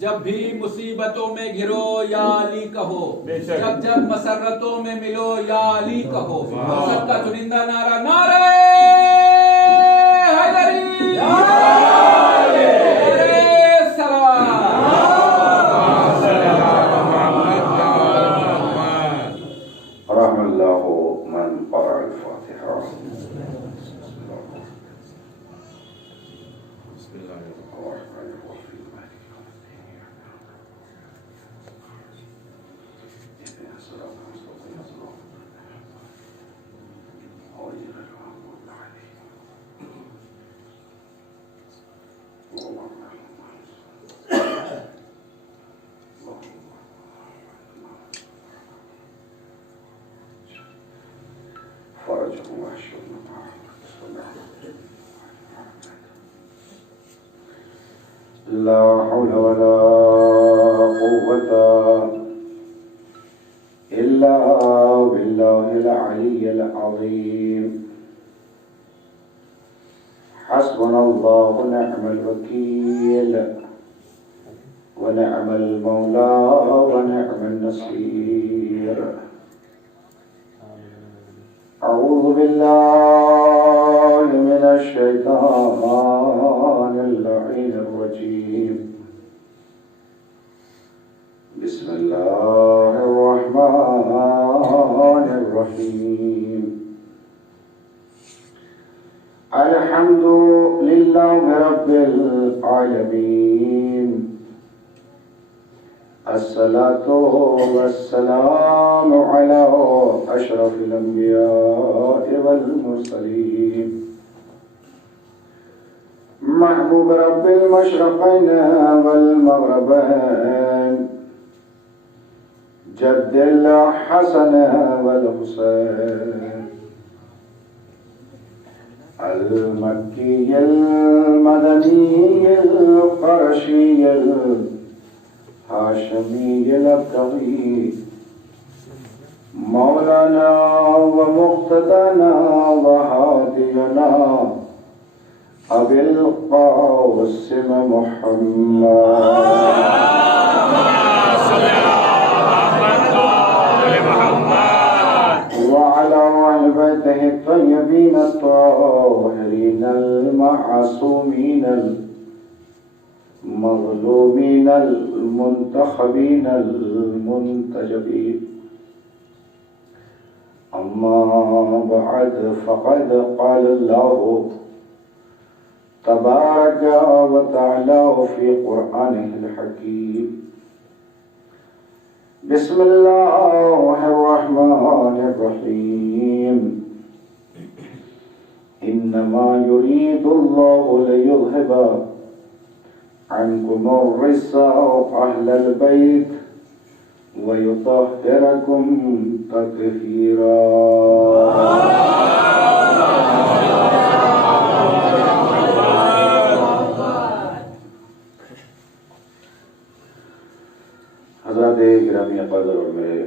جب بھی مصیبتوں میں گھرو یا علی کہو، جب جب مسرتوں میں ملو یا علی کہو، سب کا چنندہ نعرہ نعرہ حیدری، نعرہ سلام۔ رحم اللہ من قرأ الفاتحہ۔ لا حول ولا قوة إلا بالله العلي العظيم۔ حسبنا الله ونعم الوكيل ونعم المولى ونعم النصير۔ أعوذ بالله من الشيطان اللعين الرجيم۔ بسم الله الرحمن الرحيم۔ الحمد لله رب العالمين، الصلاة والسلام على أشرف الأنبياء والمرسلين، محبوب رب المشرقين والمغربين، جد الحسن والحسين، المكي المدني القرشي الهاشمي الأبتغي، مولانا ومقتدانا وهادينا أبي القاسم محمد وعلى أهل بيته الطيبين الطاهرين المعصومين المظلومين المنتخبين المنتجبين، أما بعد فقد قال الله تبارك وتعالى في قرآنه الحكيم: بسم الله الرحمن الرحيم، إنما يريد الله ليذهب عنكم الرجس أهل البيت ويطهركم تطهيرا۔ حضرات گرامی قدر اور میرے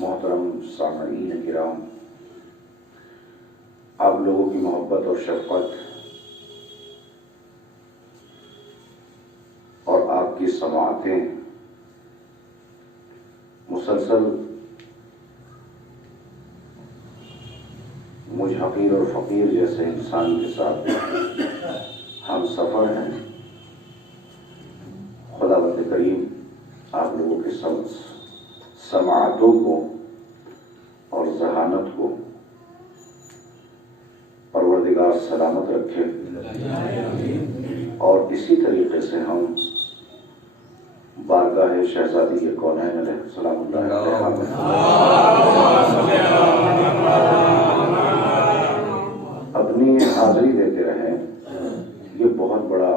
محترم سامعین کرام، آپ لوگوں کی محبت اور شفقت اور آپ کی سماعتیں مسلسل مجھ حقیر اور فقیر جیسے انسان کے ساتھ ہم سفر ہیں۔ خدا بند کریم آپ لوگوں کے سماعتوں کو اور ذہانت کو پروردگار سلامت رکھے، اور اسی طریقے سے ہم بارگاہ شہزادی کونین علیہ السلام اللہ اپنی حاضری دیتے رہیں، یہ بہت بڑا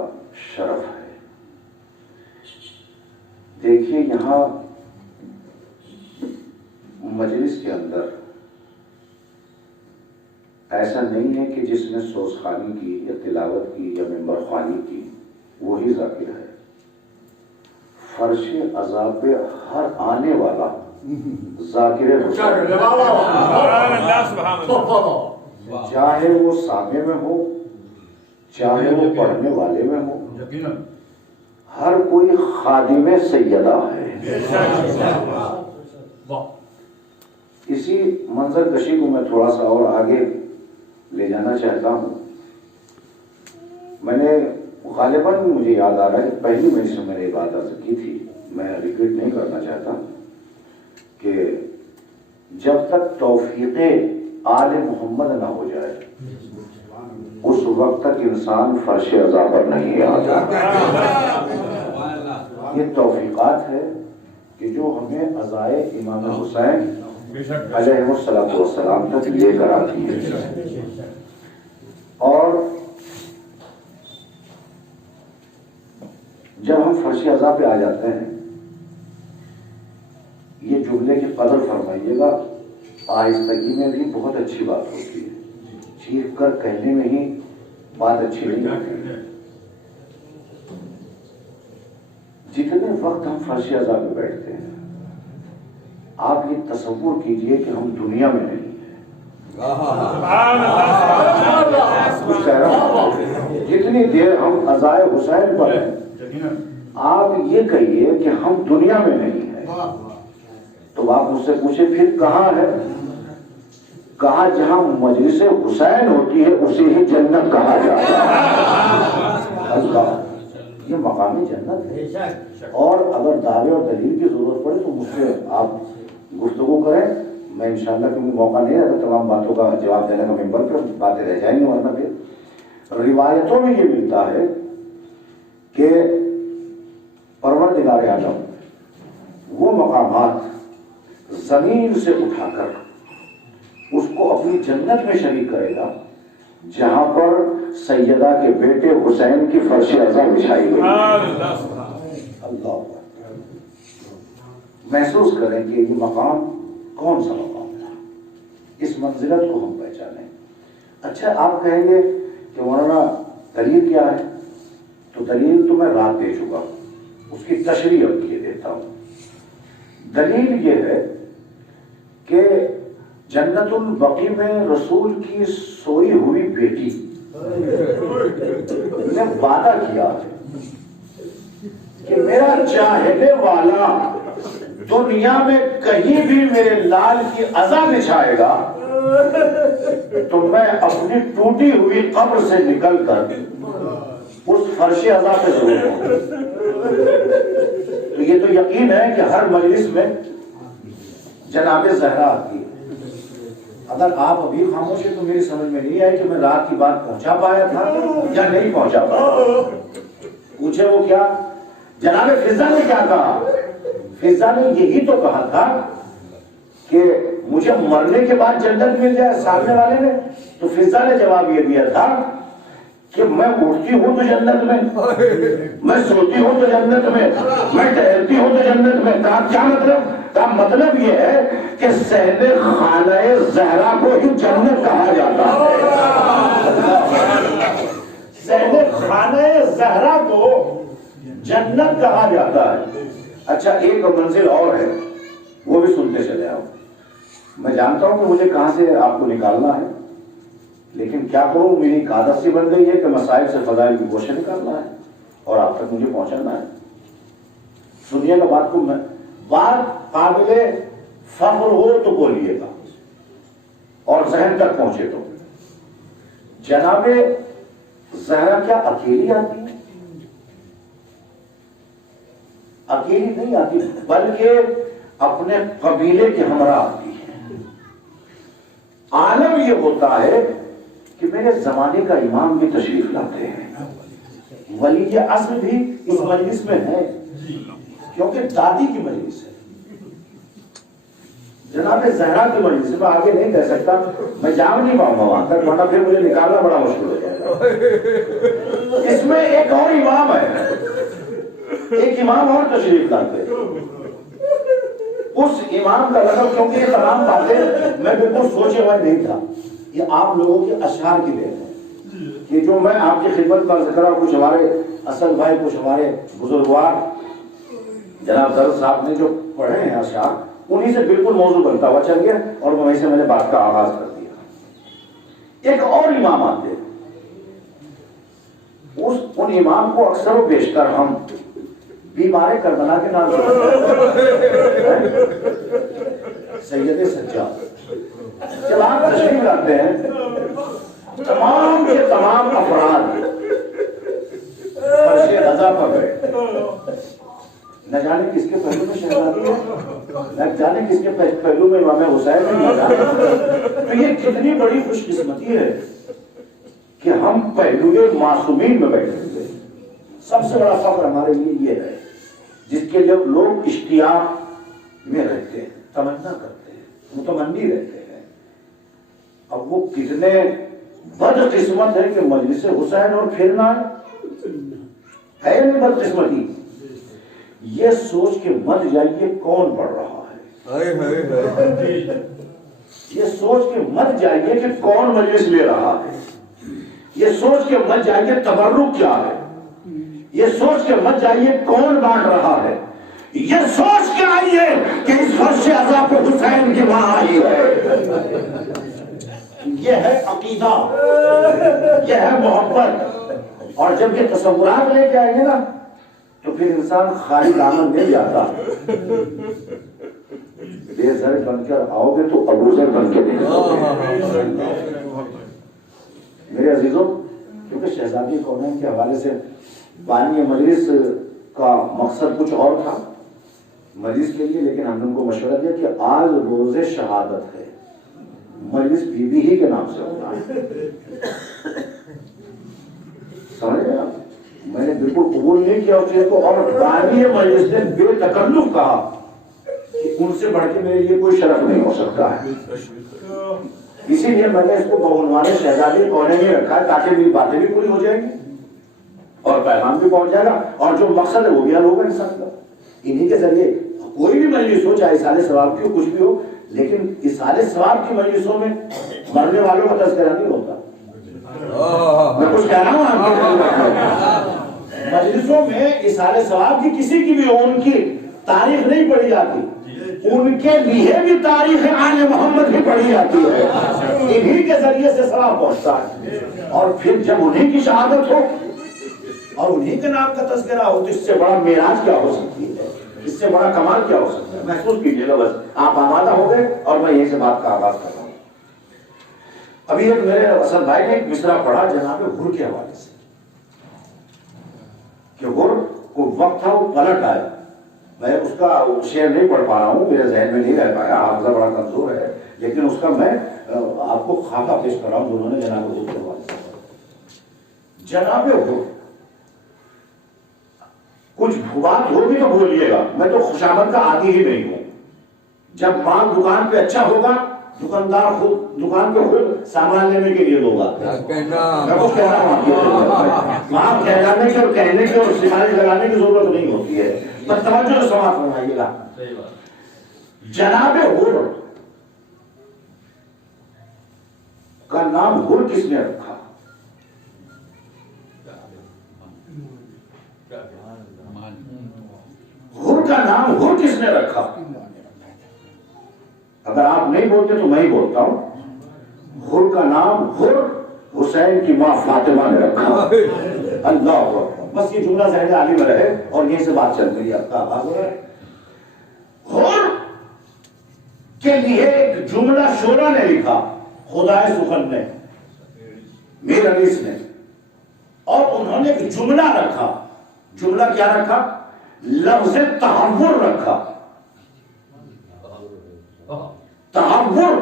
شرف ہے۔ دیکھیے یہاں مجلس کے اندر ایسا نہیں ہے کہ جس نے سوز خوانی کی یا تلاوت کی یا ممبر خوانی کی وہی ذاکر ہے۔ فرش عذاب پہ ہر آنے والا ذاکر چاہے وہ سامع میں ہو چاہے وہ پڑھنے والے میں ہو، ہر کوئی خادم سیدہ ہے. اسی منظر کشی کو میں تھوڑا سا اور آگے لے جانا چاہتا ہوں. میں نے غالباً مجھے یاد آ رہا ہے کہ پہلی مجلس میں نے یہ بات عرض کی تھی، میں ریپیٹ نہیں کرنا چاہتا، کہ جب تک توفیق آل محمد نہ ہو جائے اس وقت تک انسان فرش عزا پر نہیں آتا. یہ توفیقات ہے کہ جو ہمیں عزائے امام حسین علیہ السلام تک لے کر آتی ہے. اور جب ہم فرش عزا پہ آ جاتے ہیں، یہ جملے کی قدر فرمائیے گا، آہستگی میں بھی بہت اچھی بات ہوتی ہے، چیخ کر کہنے میں ہی بات اچھی نہیں ہوتی. جتنے وقت ہم فرش عزا پہ بیٹھتے ہیں، آپ یہ تصور کیجئے کہ ہم دنیا میں نہیں ہیں. کچھ کہہ رہا ہوں، جتنی دیر ہم عزائے حسین پر ہیں، آپ یہ کہیے کہ ہم دنیا میں نہیں ہیں. تو آپ مجھ سے پوچھیں پھر کہاں ہے؟ کہاں جہاں مجلس حسین ہوتی ہے اسے ہی جنت کہا جاتا ہے. اللہ، یہ مقامی جنت ہے. اور اگر دعوے اور دلیل کی ضرورت پڑے تو مجھ سے آپ گفتگو کریں، میں انشاءاللہ، کیونکہ موقع نہیں ہے تمام باتوں کا جواب دینے کا ممبر پہ باتیں رہ جائیں گی، ورنہ پھر روایتوں میں یہ ملتا ہے کہ پروردگار عالم وہ مقامات زمین سے اٹھا کر اس کو اپنی جنت میں شریک کرے گا جہاں پر سیدہ کے بیٹے حسین کی فرش عزا بچھائی گئی. اللہ، محسوس کریں کہ یہ مقام کون سا مقام تھا، اس منزلت کو ہم پہچانیں. اچھا، آپ کہیں گے کہ مولانا دلیل کیا ہے؟ تو دلیل تو میں رات دے چکا ہوں، اس کی تشریح اب یہ دیتا ہوں. دلیل یہ ہے کہ جنت البقیع میں رسول کی سوئی ہوئی بیٹی نے وعدہ کیا ہے کہ میرا چاہنے والا دنیا میں کہیں بھی میرے لال کی عزا بچھائے گا تو میں اپنی ٹوٹی ہوئی قبر سے نکل کر اس فرش عزا پہ ضرور ہوں. تو یہ تو یقین ہے کہ ہر مجلس میں جناب زہرا آتی ہے. اگر آپ ابھی خاموش ہیں تو میری سمجھ میں نہیں آئی کہ میں رات کی بات پہنچا پایا تھا یا نہیں پہنچا پایا. پوچھے وہ کیا؟ جناب فضا نے کیا کہا؟ فضا نے یہی تو کہا تھا کہ مجھے مرنے کے بعد جنت مل جائے سامنے والے نے. تو فضا نے جواب یہ دیا تھا کہ میں اٹھتی ہوں تو جنت میں، میں سوتی ہوں تو جنت میں، میں ٹہلتی ہوں تو جنت میں. کہا کیا مطلب؟ کا مطلب یہ ہے کہ صحن خانہ زہرا کو ہی جنت کہا جاتا ہے. صحن خانہ زہرا کو جنت کہا جاتا ہے. اچھا، ایک منزل اور ہے، وہ بھی سنتے چلے آؤ. میں جانتا ہوں کہ مجھے کہاں سے آپ کو نکالنا ہے، لیکن کیا کروں، میری ایک عادت سی بن گئی ہے کہ مسائل سے فضائل کی گوشہ نکالنا ہے اور آپ تک مجھے پہنچانا ہے. سنیے گا بات کو، میں بات قابل فخر ہو تو بولیے گا اور ذہن تک پہنچے تو. جناب زہرا کیا اکیلی آتی ہے؟ اکیلی نہیں آتی، بلکہ اپنے قبیلے کے ہمراہ آتی ہے. عالم یہ ہوتا ہے کہ میرے زمانے کا امام بھی تشریف لاتے ہیں، ولی عصر بھی اس مجلس میں ہے کیونکہ دادی کی مجلس ہے. جناب زہرا کی مجلس میں آگے نہیں کہہ سکتا، میں جا نہیں پاؤں گا وہاں تک، ورنہ پھر مجھے نکالنا بڑا مشکل ہو جائے گا. اس میں ایک اور امام ہے، ایک امام اور تشریف لاتے ہیں. اس امام کا لقب، کیونکہ یہ تمام باتیں میں بالکل سوچے ہوئے نہیں تھا، یہ آپ لوگوں کے اشعار کی دین ہے کہ جو میں آپ کی خدمت کا ذکر، کچھ ہمارے اصل بھائی، کچھ ہمارے بزرگوار جناب درد صاحب نے جو پڑھے ہیں اشعار، انہی سے بالکل موضوع بنتا ہوا چل گیا اور وہیں سے میں نے بات کا آغاز کر دیا. ایک اور امام آتے، ان امام کو اکثر و بیشتر ہم بیمار کربلا کے نام سید سجاد جب آپ تشریف لاتے ہیں تمام کے تمام افراد فرش غزہ پر گئے، نہ جانے کس کے پہلو میں شہزادی ہے، نہ جانے کس کے پہلو میں امام حسین ہے۔ تو یہ کتنی بڑی خوش قسمتی ہے کہ ہم پہلوئے معصومین میں بیٹھے ہوئے۔ سب سے بڑا فخر ہمارے لیے یہ ہے جس کے جب لوگ اشتیاق میں رہتے ہیں، تمنا کرتے ہیں، متمنی رہتے ہیں۔ اب وہ کتنے بد قسمت ہے کہ مجلس حسین اور پھرنا ہے نہیں بد قسمتی۔ یہ سوچ کے مت جائیے کون پڑھ رہا ہے، یہ سوچ کے مت جائیے کہ کون مجلس لے رہا ہے، یہ سوچ کے مت جائیے تبرک کیا ہے، یہ سوچ کے مت جائیے کون بانٹ رہا ہے، یہ سوچ کے آئیے کہ اس فرش عزا پہ حسین کی ماں آئی ہے۔ یہ ہے عقیدہ، یہ ہے محبت۔ اور جب یہ تصورات لے کے آئیں گے نا تو پھر انسان خالی دامن نہیں جاتا۔ بے زر بن کر آؤ گے تو ابو زر بن کے میرے عزیزوں، کیونکہ شہزادی کونین کے حوالے سے بانی مجلس کا مقصد کچھ اور تھا مجلس کے لیے، لیکن ہم نے ان کو مشورہ دیا کہ آج روز شہادت ہے، مجلس بی بی ہی کے نام سے ہوتا ہے۔ سمجھ گئے آپ؟ میں نے بالکل قبول نہیں کیا اس چیز کو، اور بانی مجلس نے بے تکلف کہا کہ ان سے بڑھ کے میرے لیے کوئی شرف نہیں ہو سکتا ہے۔ اسی لیے میں نے اس کو بعنوان شہزادی کونین میں رکھا ہے تاکہ میری باتیں بھی پوری ہو جائیں گی اور پیغام بھی پہنچ جائے گا، اور جو مقصد ہے وہ بھی حل ہوگا انسان کا۔ انہی کے ذریعے کوئی بھی مجلس ہو، چاہے اصالِ ثواب کی ہو، کچھ بھی ہو، لیکن اصالِ ثواب کی مجلسوں میں مرنے والوں کا تذکرہ نہیں ہوتا۔ میں کچھ کہہ رہا ہوں آپ کو، مجلسوں میں اصالِ ثواب کی کسی کی بھی ہو، ان کی تاریخ نہیں پڑھی جاتی، ان کے لیے بھی تاریخ آل محمد بھی پڑھی جاتی ہے، انہی کے ذریعے سے ثواب پہنچتا ہے۔ اور پھر جب انہی کی شہادت ہو اور انہی کے نام کا تذکرہ ہو تو اس سے بڑا معراج کیا ہو سکتی ہے، اس سے بڑا کمال کیا ہو سکتا ہے۔ محسوس کیجئے گا، بس آپ آمادہ ہو گئے اور میں یہیں سے بات کا آغاز کر رہا ہوں۔ ابھی ایک میرے اسد بھائی نے ایک مصرع پڑھا جناب غر کے حوالے سے کہ غر کو وقت تھا وہ پلٹ آیا۔ میں اس کا شعر نہیں پڑھ پا رہا ہوں، میرے ذہن میں نہیں رہ پایا، حافظہ بڑا کمزور ہے، لیکن اس کا میں آپ کو خاکہ پیش کر رہا ہوں جنہوں نے جناب غر کے حوالے سے۔ جناب غر کچھ بات ہوگی تو بولیے گا، میں تو خوشامد کا عادی ہی نہیں ہوں۔ جب مال دکان پہ اچھا ہوگا دکاندار خود دکان پہ خود سامان لینے کے لیے ہوگا۔ میں کچھ کہہ رہا ہوں، وہاں کہلانے کی اور کہنے کی اور سکھانے لگانے کی ضرورت نہیں ہوتی ہے، بس توجہ سے سماعت فرمائیے گا۔ جناب غر کا نام غر کس نے رکھا؟ غر کا نام غر کس نے رکھا؟ اگر آپ نہیں بولتے تو میں ہی بولتا ہوں۔ غر کا نام غر حسین کی ماں فاطمہ نے رکھا۔ اللہ اکبر، بس یہ جملہ ذہن عالی میں رہے اور یہیں سے بات چل رہی ہے، آپ کا آغاز ہو رہا ہے۔ غر کے لیے ایک جملہ شورا نے لکھا، خدائے سخن نے، میر انیس نے، اور انہوں نے ایک جملہ رکھا۔ جملہ کیا رکھا؟ لفظ تحور رکھا۔ تحور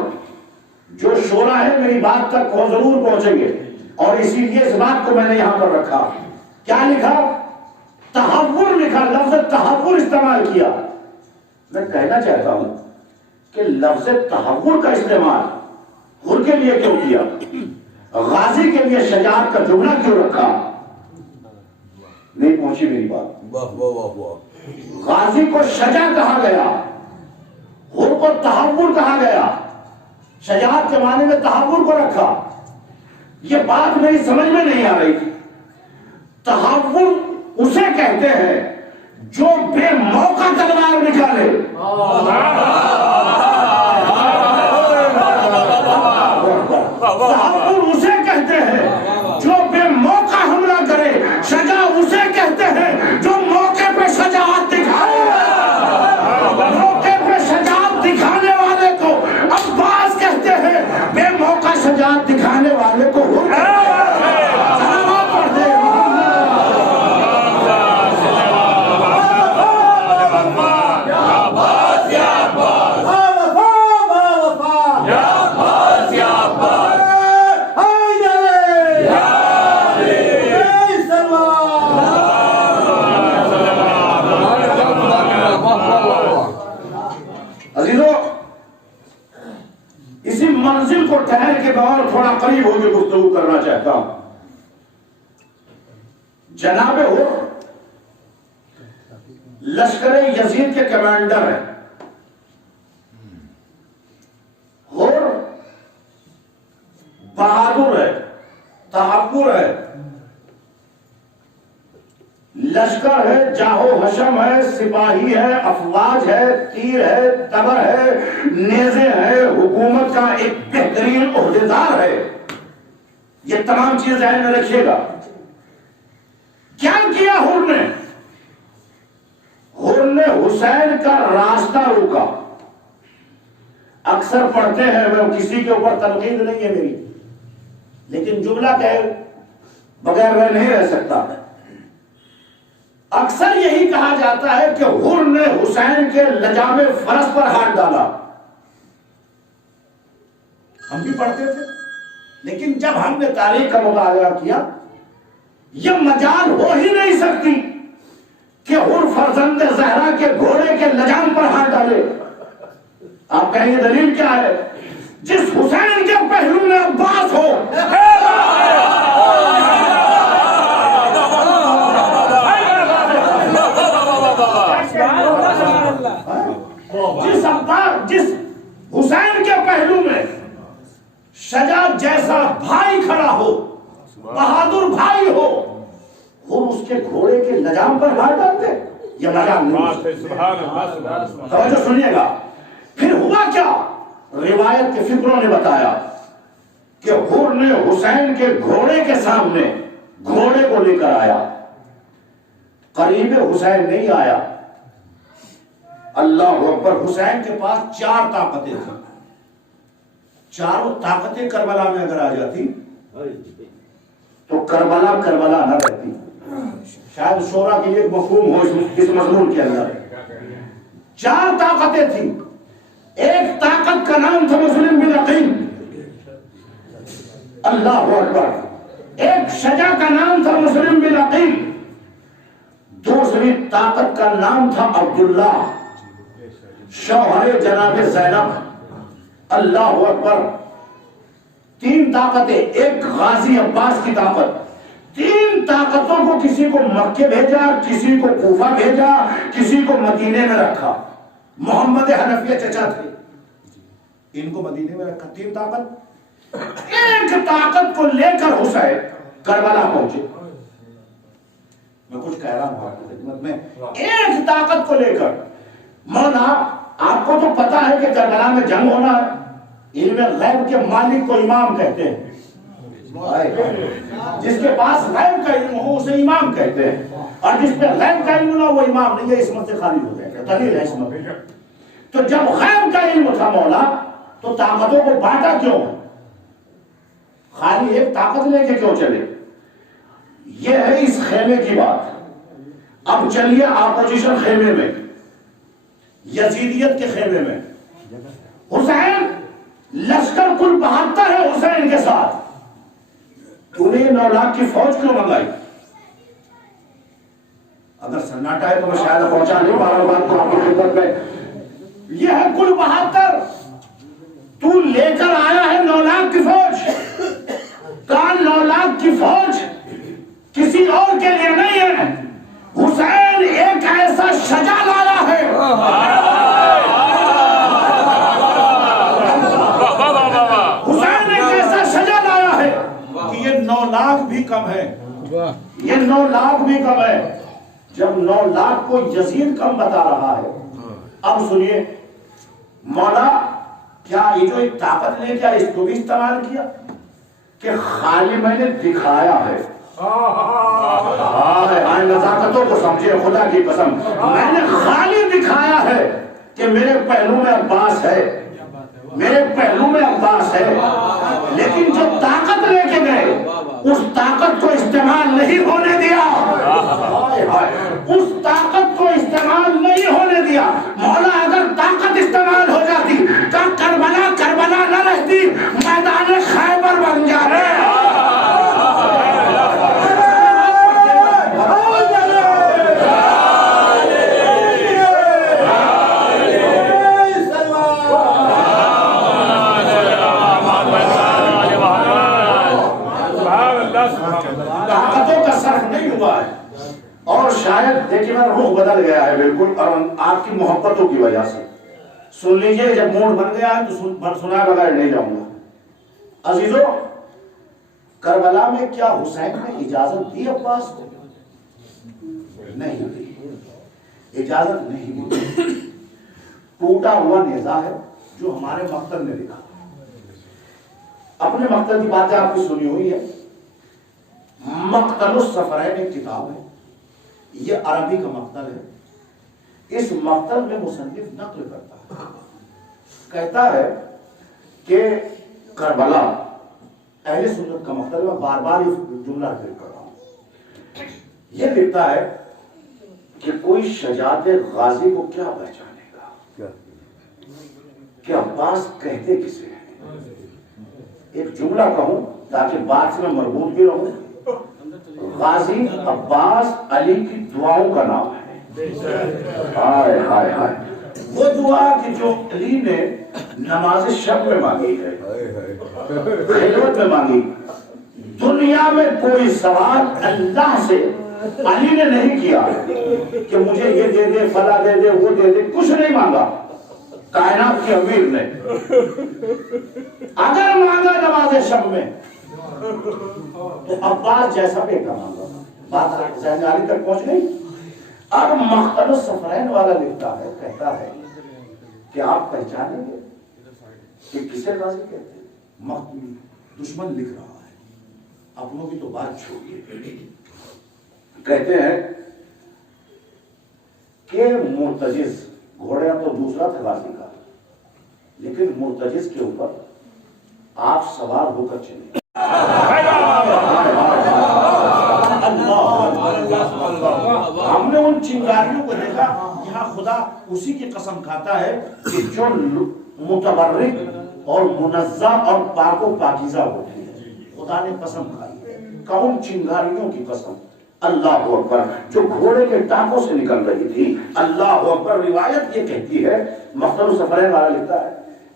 جو شورا ہے میری بات تک وہ ضرور پہنچیں گے، اور اسی لیے اس بات کو میں نے یہاں پر رکھا۔ کیا لکھا؟ تحور لکھا، لفظ تحور استعمال کیا۔ میں کہنا چاہتا ہوں کہ لفظ تحور کا استعمال غر کے لیے کیوں کیا؟ غازی کے لیے شجاعت کا جملہ کیوں رکھا؟ نہیں پہنچی میری بات۔ غازی کو شجاع کہا گیا، غر کو تحور کہا گیا، شجاعت کے معنی میں تحور کو رکھا۔ یہ بات میری سمجھ میں نہیں آ رہی۔ تحور اسے کہتے ہیں جو بے موقع تلوار نکالے۔ تحور اسے کہتے ہیں جو بے موقع حملہ کرے، شجاع اسے کہتے ہیں جو موقع پہ شجاع سجاد دکھانے والے کو حر کہتے ہیں۔ سلامات پڑھتے ہیں۔ اسی منزل کو ٹھہر کے میں اور تھوڑا قریب ہو کے گفتگو کرنا چاہتا ہوں۔ جناب حر لشکر یزید کے کمانڈر ہیں۔ حر بہادر ہے، تحفر ہے، لشکر ہے، جاہو حشم ہے، سپاہی ہے، افواج ہے، تیر ہے، تبر ہے، نیزے ہے، حکومت کا ایک بہترین عہدیدار ہے۔ یہ تمام چیز ذہن میں رکھیے گا۔ کیا کیا حر نے؟ حر نے حسین کا راستہ روکا۔ اکثر پڑھتے ہیں، میں کسی کے اوپر تنقید نہیں ہے میری، لیکن جملہ کہے بغیر میں نہیں رہ سکتا۔ اکثر یہی کہا جاتا ہے کہ حر نے حسین کے لجام فرس پر ہاتھ ڈالا۔ ہم بھی پڑھتے تھے، لیکن جب ہم نے تاریخ کا مطالعہ کیا، یہ مجال ہو ہی نہیں سکتی کہ حر فرزند زہرا کے گھوڑے کے لجام پر ہاتھ ڈالے۔ آپ کہیں گے دلیل کیا ہے؟ جس حسین کے پہلو میں عباس ہو، جس حسین کے پہلو میں شجاع جیسا بھائی کھڑا ہو، بہادر بھائی ہو، وہ اس کے گھوڑے کے لجام پر ہاتھ ڈالتے؟ یہ لجام نہیں۔ توجہ سنیے گا۔ پھر ہوا کیا؟ روایت کے فکروں نے بتایا کہ حر نے حسین کے گھوڑے کے سامنے گھوڑے کو لے کر آیا، قریب حسین نہیں آیا۔ اللہ اکبر۔ حسین کے پاس 4 طاقتیں تھیں، چاروں طاقتیں کربلا میں اگر آ جاتی تو کربلا نہ رہتی۔ شاید شورا کے لیے ایک مفہوم ہو اس مضمون کے اندر۔ 4 طاقتیں تھیں۔ ایک طاقت کا نام تھا مسلم بن عقیل، اللہ اکبر۔ ایک شجاع کا نام تھا مسلم بن عقیل۔ دوسری طاقت کا نام تھا عبداللہ شوہر جناب زینب، اللہ اکبر۔ 3 طاقتیں، ایک غازی عباس کی طاقت۔ 3 طاقتوں کو کسی کو مکے بھیجا، کسی کو کوفہ بھیجا، کسی کو مدینے میں رکھا۔ محمد حنفیہ چچا تھے، ان کو مدینے میں رکھا۔ 3 طاقت۔ ایک طاقت کو لے کر حسین کربلا پہنچے۔ میں کچھ کہہ رہا ہوں آپ کی خدمت میں۔ ایک طاقت کو لے کر مولا، آپ کو تو پتا ہے کہ کربلا میں جنگ ہونا ہے۔ علم غیب کے مالک کو امام کہتے ہیں۔ جس کے پاس غیب کا علم ہو اسے امام کہتے ہیں، اور جس پہ غیب کا علم نہ وہ امام نہیں ہے، عصمت سے خالی ہو جائے گا۔ دلیل ہے عصمت۔ تو جب غیب کا علم تھا مولا، تو طاقتوں کو بانٹا کیوں؟ خالی ایک طاقت لے کے کیوں چلے؟ یہ ہے اس خیمے کی بات۔ اب چلیے اپوزیشن خیمے میں، یزیدیت کے خیمے میں۔ حسین لشکر کل 72 ہے حسین کے ساتھ۔ تو نے 9 لاکھ کی فوج کیوں منگائی؟ اگر سناٹا ہے تو میں شاید پہنچا نہیں پا رہا بات کو آپ کی خدمت میں۔ یہ ہے کل 72۔ تو لے کر آیا ہے 9 لاکھ کی فوج۔ کان 9 لاکھ کی فوج کسی اور کے لیے نہیں ہے، حسین ایک ایسا شجاع لایا ہے۔ حسین ایک ایسا شجاع لایا ہے کہ یہ 9 لاکھ بھی کم ہے، یہ 9 لاکھ بھی کم ہے۔ جب 9 لاکھ کو یزید کم بتا رہا ہے، اب سنیے مولا، کیا یہ جو ایک طاقت لے کیا اس کو بھی استعمال کیا کہ خالی میں نے دکھایا ہے؟ نزاکتوں کو سمجھے، خدا کی قسم، میں نے خالی دکھایا ہے کہ میرے پہلو میں عباس ہے، میرے پہلو میں عباس ہے، لیکن اس طاقت کو استعمال نہیں ہونے دیا، اس طاقت کو استعمال نہیں ہونے دیا۔ مولا اگر طاقت استعمال ہو جاتی تو کربلا کربلا نہ رہتی، میدان خیبر بن جاتے۔ طاقتوں کا صرف نہیں ہوا ہے، اور شاید دیکھیں میرا رخ بدل گیا ہے بالکل، اور آپ کی محبتوں کی وجہ سے۔ سن لیجئے، جب موڈ بن گیا ہے تو سنا بغیر نہیں جاؤں گا۔ عزیزو، کربلا میں کیا حسین نے اجازت دی عباس کو؟ نہیں دی، اجازت نہیں دی۔ ٹوٹا ہوا نیزہ ہے جو ہمارے مقتل نے لکھا، اپنے مقتل کی باتیں آپ کی سنی ہوئی ہے۔ مقتل الصفرین ایک کتاب ہے، یہ عربی کا مقتل ہے۔ اس مقتل میں مصنف نقل کرتا ہے، کہتا ہے کہ کربلا اہل سنت کا مقتل، میں بار بار یہ جملہ ذکر کر رہا ہوں۔ یہ لکھتا ہے کہ کوئی شجاعت غازی کو کیا پہچانے گا کہ عباس کہتے کسے ہیں۔ ایک جملہ کہوں تاکہ بات سے میں مربوط بھی رہوں، غازی عباس علی کی دعاؤں کا نام ہے۔ ہائے ہائے ہائے، وہ دعا کہ جو علی نے نماز شب میں مانگی ہے، خلوت میں مانگی۔ دنیا میں کوئی سوال اللہ سے علی نے نہیں کیا کہ مجھے یہ دے دے، فلاں دے دے، وہ دے دے، کچھ نہیں مانگا۔ کائنات کے امیر نے اگر مانگا نماز شب میں تو عباس جیسا بیٹا مانگا۔ بات ذہن علی تک پہنچ گئی۔ اب مقتل الصفرین والا لکھتا ہے، کہتا ہے کہ آپ پہچانیں گے کہ کسے غازی کہتے ہیں۔ دشمن لکھ رہا ہے، اپنوں کی تو بات چھوڑیے۔ کہتے ہیں کہ مرتجز، گھوڑا تو دوسرا تھا غازی کا، لیکن مرتجز کے اوپر آپ سوار ہو کر چلے۔ ہم نے ان چنگاریوں کو دیکھا، یہاں خدا اسی کی قسم کھاتا ہے کہ جو متبرک اور منظم اور پاک و پاکیزہ ہوتی ہے، خدا نے قسم کھائی ہے۔ کون چنگاریوں کی قسم؟ اللہ اکبر، جو گھوڑے کے ٹانکوں سے نکل رہی تھی۔ اللہ اکبر، روایت یہ کہتی ہے، مقتل الصفرین والا لکھتا ہے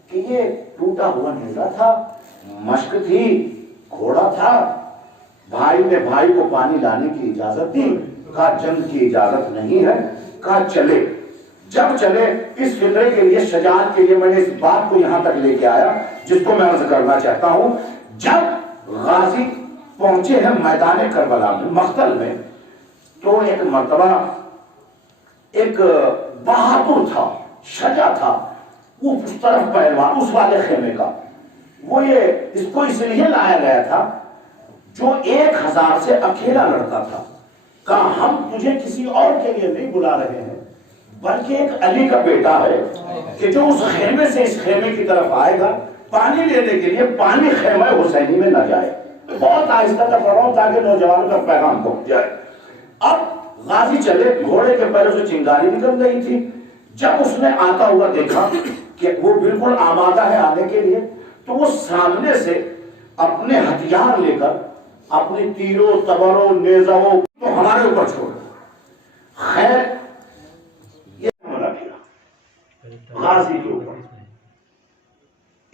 کہ یہ ٹوٹا ہوا نیزہ تھا، مشق تھی، گھوڑا تھا۔ بھائی نے بھائی کو پانی لانے کی اجازت دی، کہا جنگ کی اجازت نہیں ہے، کہا چلے۔ جب چلے، اس فکرے کے لیے، شجاعت کے لیے میں نے اس بات کو یہاں تک لے کے آیا جس کو میں عرض کرنا چاہتا ہوں۔ جب غازی پہنچے ہیں میدان کربلا میں، مقتل میں، تو ایک مرتبہ ایک بہادر تھا، شجاع تھا، وہ اس طرف پہلوان، اس والے خیمے کا، وہ یہ اس کو اس لیے لایا گیا تھا جو 1000 سے اکیلا لڑتا تھا۔ کہا ہم تجھے کسی اور کے لیے نہیں بلا رہے ہیں، بلکہ ایک علی کا بیٹا ہے کہ جو اس خیمے سے اس خیمے کی طرف آئے گا پانی لینے کے لیے، پانی خیمہ حسینی میں نہ جائے۔ بہت آہستہ تک پڑھ رہا ہوں تاکہ نوجوانوں کا پیغام پہنچ جائے۔ اب غازی چلے، گھوڑے کے پیروں سے چنگاری نکل گئی تھی۔ جب اس نے آتا ہوا دیکھا کہ وہ بالکل آمادہ ہے آنے کے لیے، تو وہ سامنے سے اپنے ہتھیار لے کر، اپنی تیروں، تبروں، نیزوں تو ہمارے اوپر چھوڑ۔ خیر، یہ حملہ کیا غازی کے اوپر۔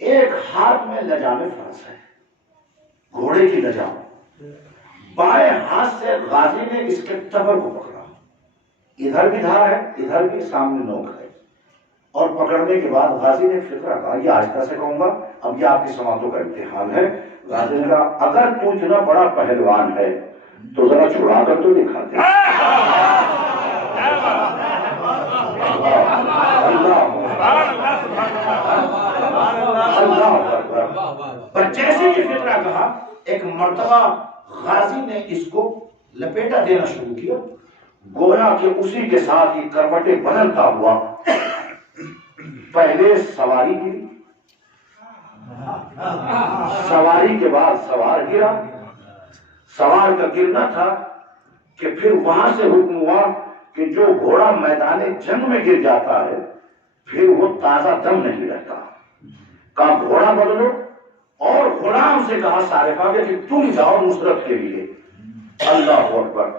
ایک ہاتھ میں لجام فرس ہے، گھوڑے کی لجام، بائیں ہاتھ سے غازی نے اس کے تبر کو پکڑا، ادھر بھی دھار ہے، ادھر بھی سامنے نوک ہے، اور پکڑنے کے بعد غازی نے فکرہ کہا، یہ آہستہ سے کہوں گا، اب یہ آپ کی سماعتوں کا امتحان ہے۔ غازی نے کہا اگر تو اتنا بڑا پہلوان ہے تو ذرا چھڑا کر تو دکھا دے۔ پر جیسے یہ فکرہ کہا، ایک مرتبہ غازی نے اس کو لپیٹا دینا شروع کیا، گویا کہ اسی کے ساتھ یہ کروٹیں بدلتا ہوا پہلے سواری گری، سواری کے بعد سوار گرا، سوار کا گرنا تھا کہ پھر وہاں سے حکم ہوا کہ جو گھوڑا میدان جنگ میں گر جاتا ہے پھر وہ تازہ دم نہیں رہتا. کہا گھوڑا بدلو اور غلام سے کہا صارفہ کہ تم جاؤ نصرت کے لیے. اللہ اکبر.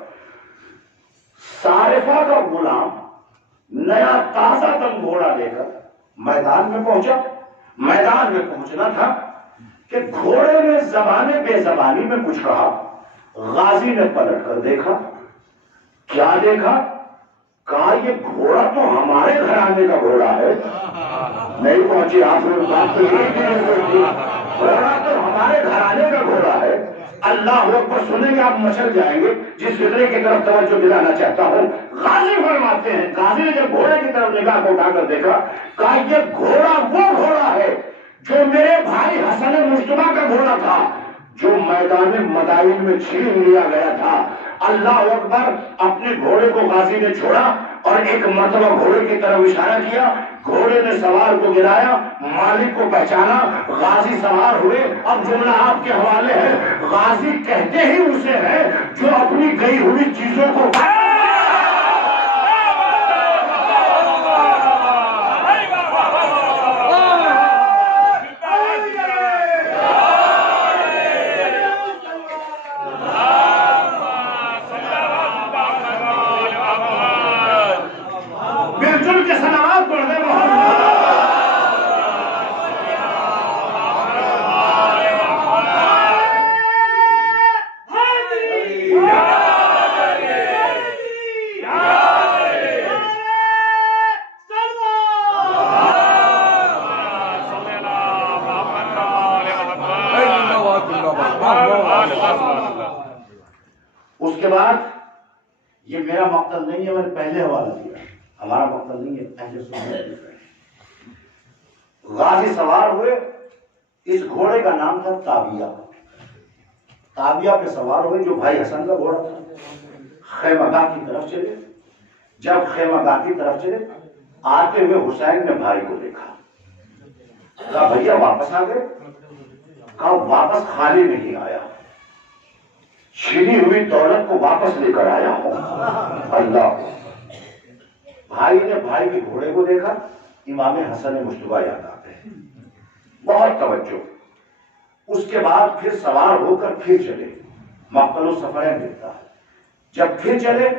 صارفہ کا غلام نیا تازہ دم گھوڑا لے کر میدان میں پہنچا. میدان میں پہنچنا تھا کہ گھوڑے نے زبانے بے زبانی میں کچھ کہا. غازی نے پلٹ کر دیکھا. کیا دیکھا؟ کہا یہ گھوڑا تو ہمارے گھرانے کا گھوڑا ہے. نہیں پہنچی آپ لوگ بات تو گھوڑا تو ہمارے گھرانے کا گھوڑا ہے. اللہ اکبر. سنیں گے آپ مچل جائیں گے. جس فکرے کی طرف توجہ دلانا چاہتا ہوں غازی فرماتے ہیں غازی نے جب گھوڑے کی طرف نگاہ کو اٹھا کر دیکھا کہا یہ گھوڑا وہ گھوڑا ہے جو میرے بھائی حسن مجتبیٰ کا گھوڑا تھا جو میدان مدائن میں چھین لیا گیا تھا. اللہ اکبر. اپنے گھوڑے کو غازی نے چھوڑا اور ایک مرتبہ گھوڑے کی طرف اشارہ کیا. گھوڑے نے سوار کو گرایا. مالک کو پہچانا. غازی سوار ہوئے. اب جملہ آپ کے حوالے ہے. غازی کہتے ہی اسے ہے جو اپنی گئی ہوئی چیزوں کو اس کے بعد یہ میرا مقصد نہیں ہے. میں نے پہلے حوالہ دیا. ہمارا مقصد نہیں ہے. اہل سنت. غازی سوار ہوئے. اس گھوڑے کا نام تھا تابیہ. تابیہ پہ سوار ہوئے جو بھائی حسن کا گھوڑا تھا. خیمہ گاہ کی طرف چلے. جب خیمہ گاہ کی طرف چلے آتے ہوئے حسین نے بھائی کو دیکھا. کہا بھیا واپس آ گئے؟ کہا واپس خالی نہیں آیا. چھینی ہوئی دولت کو واپس لے کر آیا ہوں. اللہ. بھائی نے بھائی کے گھوڑے کو دیکھا. امام حسن مجتبیٰ یاد آتے ہیں. بہت توجہ. اس کے بعد پھر سوار ہو کر پھر چلے. مقتل السفرین ملتا ہے. جب پھر چلے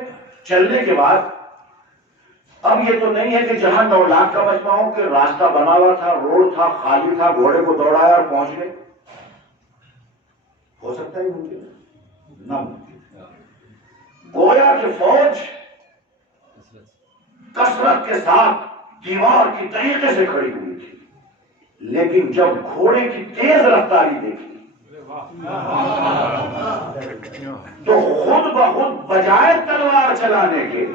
چلنے کے بعد اب یہ تو نہیں ہے کہ جہاں 9 لاکھ کا مجمع ہو کہ راستہ بنا ہوا تھا, روڈ تھا, خالی تھا, گھوڑے کو دوڑایا اور پہنچ گئے. ہو سکتا ہے ممکن نہ ممکن. گویا کہ فوج کثرت کے ساتھ دیوار کی طریقے سے کھڑی ہوئی تھی, لیکن جب گھوڑے کی تیز رفتاری دیکھی تو خود بخود بجائے تلوار چلانے کے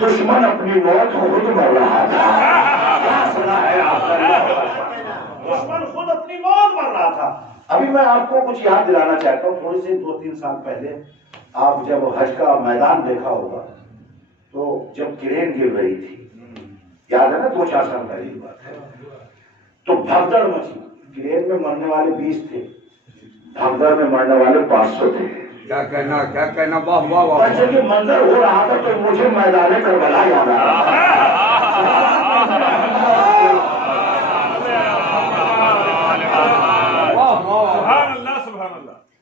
دشمن اپنی موت خود مر رہا تھا. کیا سنا ہے آپ نے؟ دشمن خود اپنی موت مر رہا تھا. ابھی میں آپ کو کچھ یاد دلانا چاہتا ہوں. تھوڑی سی 2-3 سال پہلے آپ جب حج کا میدان دیکھا ہوگا تو جب کرین گر رہی تھی, یاد ہے نا, 2-4 سال پہلے کی بات ہے, تو بھگدڑ مچی. کرین میں مرنے والے 20 تھے, بھگدڑ میں مرنے والے 500 تھے. کیا کہنا واہ واہ واہ. جب یہ منظر ہو رہا تھا تو مجھے میدان کربلا یاد آ رہا تھا.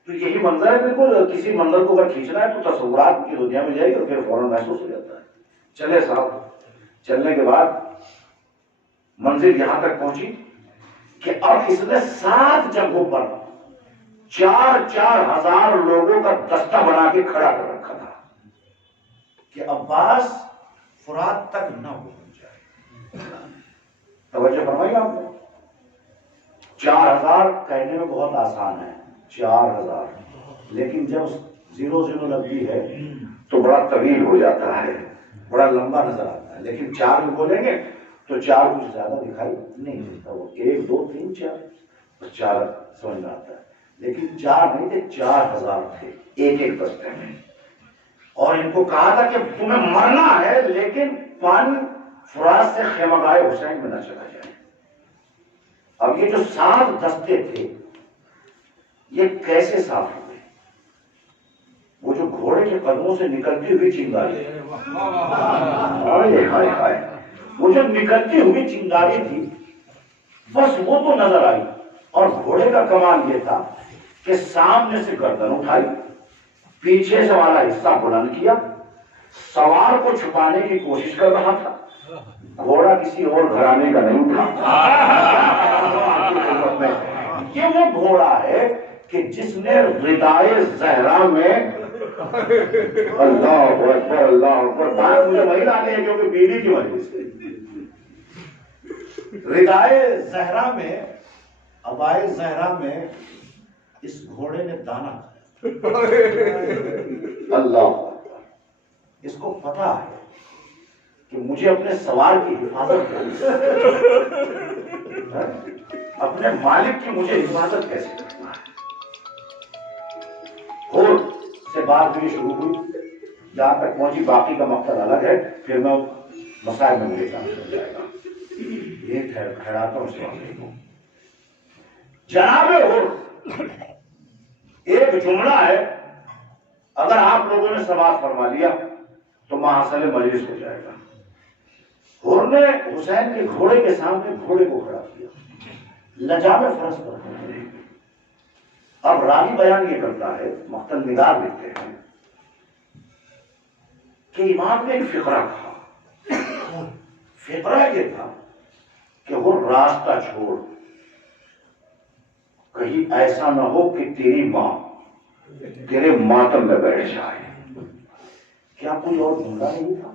تو یہی منظر ہے. بالکل کسی منظر کو اگر کھینچنا ہے تو تصورات کی دنیا میں جائے گی اور پھر فوراً محسوس ہو جاتا ہے. چلے صاحب. چلنے کے بعد منزل یہاں تک پہنچی کہ اب اس نے 7 جگہوں پر 4-4 ہزار لوگوں کا دستہ بنا کے کھڑا کر رکھا تھا کہ عباس فرات تک نہ پہنچ جائے. توجہ فرمائیے آپ نے. 4000 کہنے میں بہت آسان ہے, 4000, لیکن جب 0 لگتی ہے تو بڑا طویل ہو جاتا ہے, بڑا لمبا نظر آتا ہے. لیکن 4 میں بولیں گے تو 4 کچھ زیادہ دکھائی نہیں دیتا. وہ 1 2 3 4 4 سمجھ میں آتا ہے. لیکن 4 نہیں تھے, 4000 تھے ایک دستے میں. اور ان کو کہا تھا کہ تمہیں مرنا ہے لیکن پانی فرات سے خیمہ گاہ حسین میں نہ چلا جائے. اب یہ جو 7 دستے تھے یہ کیسے صاف ہوئے؟ کے قدموں سے نکلتی ہوئی چنگاری، ہائے ہائے ہائے، وہ جو نکلتی ہوئی چنگاری تھی بس وہ تو نظر آئی، اور گھوڑے کا کمال یہ تھا کہ سامنے سے گردن اٹھائی، پیچھے سے والا حصہ بلند کیا، سوار کو چھپانے کی کوشش کر رہا تھا۔ گھوڑا کسی اور گھرانے کا نہیں تھا، یہ وہ گھوڑا ہے کہ جس نے ردائے زہرا میں، اللہ اکبر اللہ اکبر، بات مجھے وہی لانے ہے کیونکہ بیوی کی وجہ سے، ردائے زہرا میں، ابائے زہرا میں اس گھوڑے نے دانا اللہ، اس کو پتا ہے کہ مجھے اپنے سوار کی حفاظت اپنے مالک کی مجھے حفاظت کیسے کرنا ہے۔ اور سے بات ہوئی شروع ہوئی، جہاں تک پہنچی باقی کا مقصد الگ ہے، پھر میں مسائل میں مجھے کام ہو جائے گا، یہ ٹھہراتا ہوں اس واقعے کو۔ جناب اور ایک جملہ ہے، اگر آپ لوگوں نے سماعت فرما لیا تو محاصل مجلس ہو جائے گا۔ حر نے حسین کے گھوڑے کے سامنے گھوڑے کو کھڑا کیا، لجام فرس پر۔ اب راوی بیان یہ کرتا ہے، مقتل نگار لکھتے ہیں کہ امام نے ایک فقرہ کہا، فقرہ یہ تھا کہ وہ راستہ چھوڑ، کہیں ایسا نہ ہو کہ تیری ماں تیرے ماتم میں بیٹھ جائے۔ کیا کوئی اور جملہ نہیں تھا؟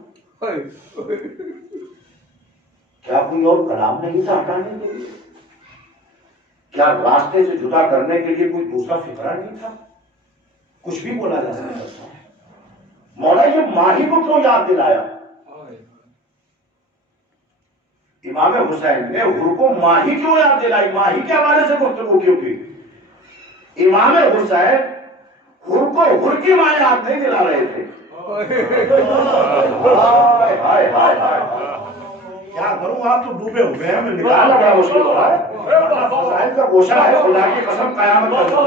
کیا کوئی اور کلام نہیں تھا ہٹانے کے لیے؟ کیا راستے سے جدا کرنے کے لیے کوئی دوسرا فقرہ نہیں تھا؟ کچھ بھی بولا جا سکتا تھا۔ مولا یہ ماہی کو کیوں یاد دلایا؟ امام حسین نے حر کو ماہی کیوں یاد دلائی؟ ماہی کے حوالے سے گفتگو کیوں کی؟ امام حسین حر کو حر کی ماں یاد نہیں دلا رہے تھے۔ کیا کروں، آپ تو ڈوبے ہوئے ہیں، میں نکالنا بڑا مشکل ہو رہا ہے، فضائل کا گوشہ ہے، خدا کی قسم قیامت کا۔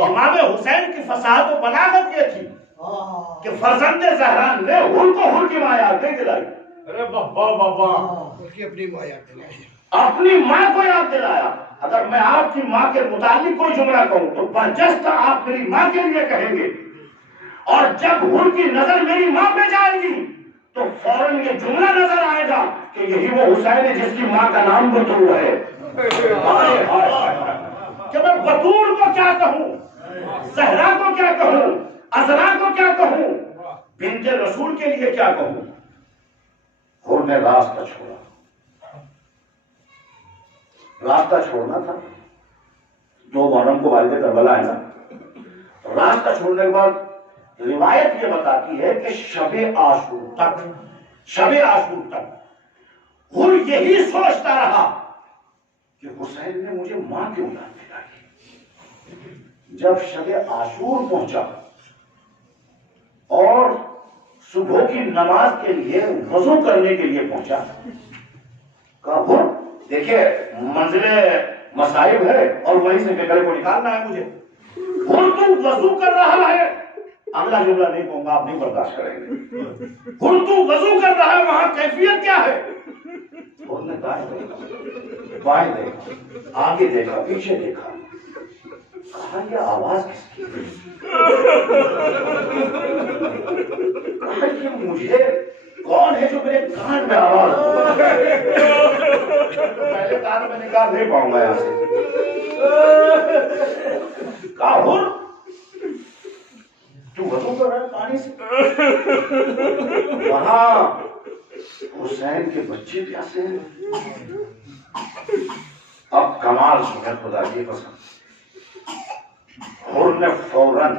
امام حسین کی فصاحت و بلاغت یہ تھی کہ فرزند زہران نے حر کو حر کی ماں یاد نہیں دلائی، اپنی ماں کو یاد دلایا۔ اگر میں آپ کی ماں کے متعلق کوئی جملہ کہوں تو برجستہ آپ میری ماں کے لیے کہیں گے، اور جب حر کی نظر میری ماں پہ جائے گی تو فوراً یہ جملہ نظر آئے گا کہ یہی وہ حسین ہے جس کی ماں کا نام بطول ہے۔ کہ میں بطول کو کیا کہوں، زہرا کو کیا کہوں، عذرا کو کیا کہوں، بنت رسول کے لیے کیا کہوں۔ حر نے راستہ چھوڑا، راستہ چھوڑنا تھا، 2 محرم کو والد کربلا ہے نا، راستہ چھوڑنے کے بعد روایت یہ بتاتی ہے کہ شب عاشور تک حر یہی سوچتا رہا کہ حسین نے مجھے ماں کیوں یاد دلائی۔ جب شب عاشور پہنچا اور صبح کی نماز کے لیے وضو کرنے کے لیے پہنچا، کہا حر دیکھیں منزل مصائب ہے اور وہیں سے فکر کو نکالنا ہے مجھے۔ حر تو وضو کر رہا ہے، اگلا جملہ نہیں کہوں گا، آپ نہیں برداشت کریں گے۔ حر تو وضو کر رہا ہے، وہاں کیفیت کیا ہے؟ حر نے دائیں دیکھا، بائیں دیکھا، آگے دیکھا، پیچھے دیکھا، کہا یہ آواز کس کی ہے؟ کہا یہ مجھے کون ہے جو میرے کان میں آواز ہو؟ پہلے کان میں نکال نہیں پاؤں گا یہاں سے۔ کہا حر تو وضو کر رہا ہے پانی سے؟ وہاں حسین کے بچے پیاسے ہیں۔ اب کمال سنے خدا کی قسم، حر نے فوراً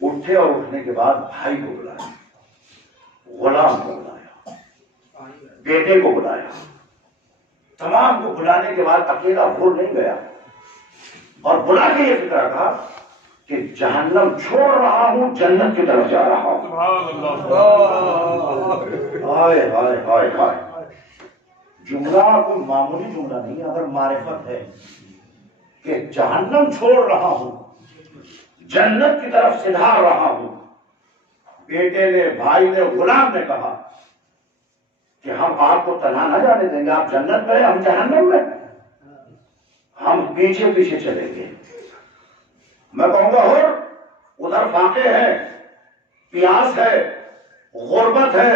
اٹھے اور اٹھنے کے بعد بھائی کو بلایا، غلام کو بلایا، بیٹے کو بلایا، تمام کو بلانے کے بعد اکیلا حر نہیں گیا، اور بلا کے یہ فکر کہا کہ جہنم چھوڑ رہا ہوں، جنت کی طرف جا رہا ہوں۔ ہائے ہائے ہائے ہائے، جملہ کوئی معمولی جملہ نہیں، اگر معرفت ہے کہ جہنم چھوڑ رہا ہوں، جنت کی طرف سدھار رہا ہوں. بیٹے نے، بھائی نے، غلام نے کہا کہ ہم آپ کو تنہا نہ جانے دیں گے، آپ جنت میں، ہم جہنم میں، ہم پیچھے پیچھے چلیں گے. میں کہوں گا اور ادھر فاقے ہے، پیاس ہے، غربت ہے،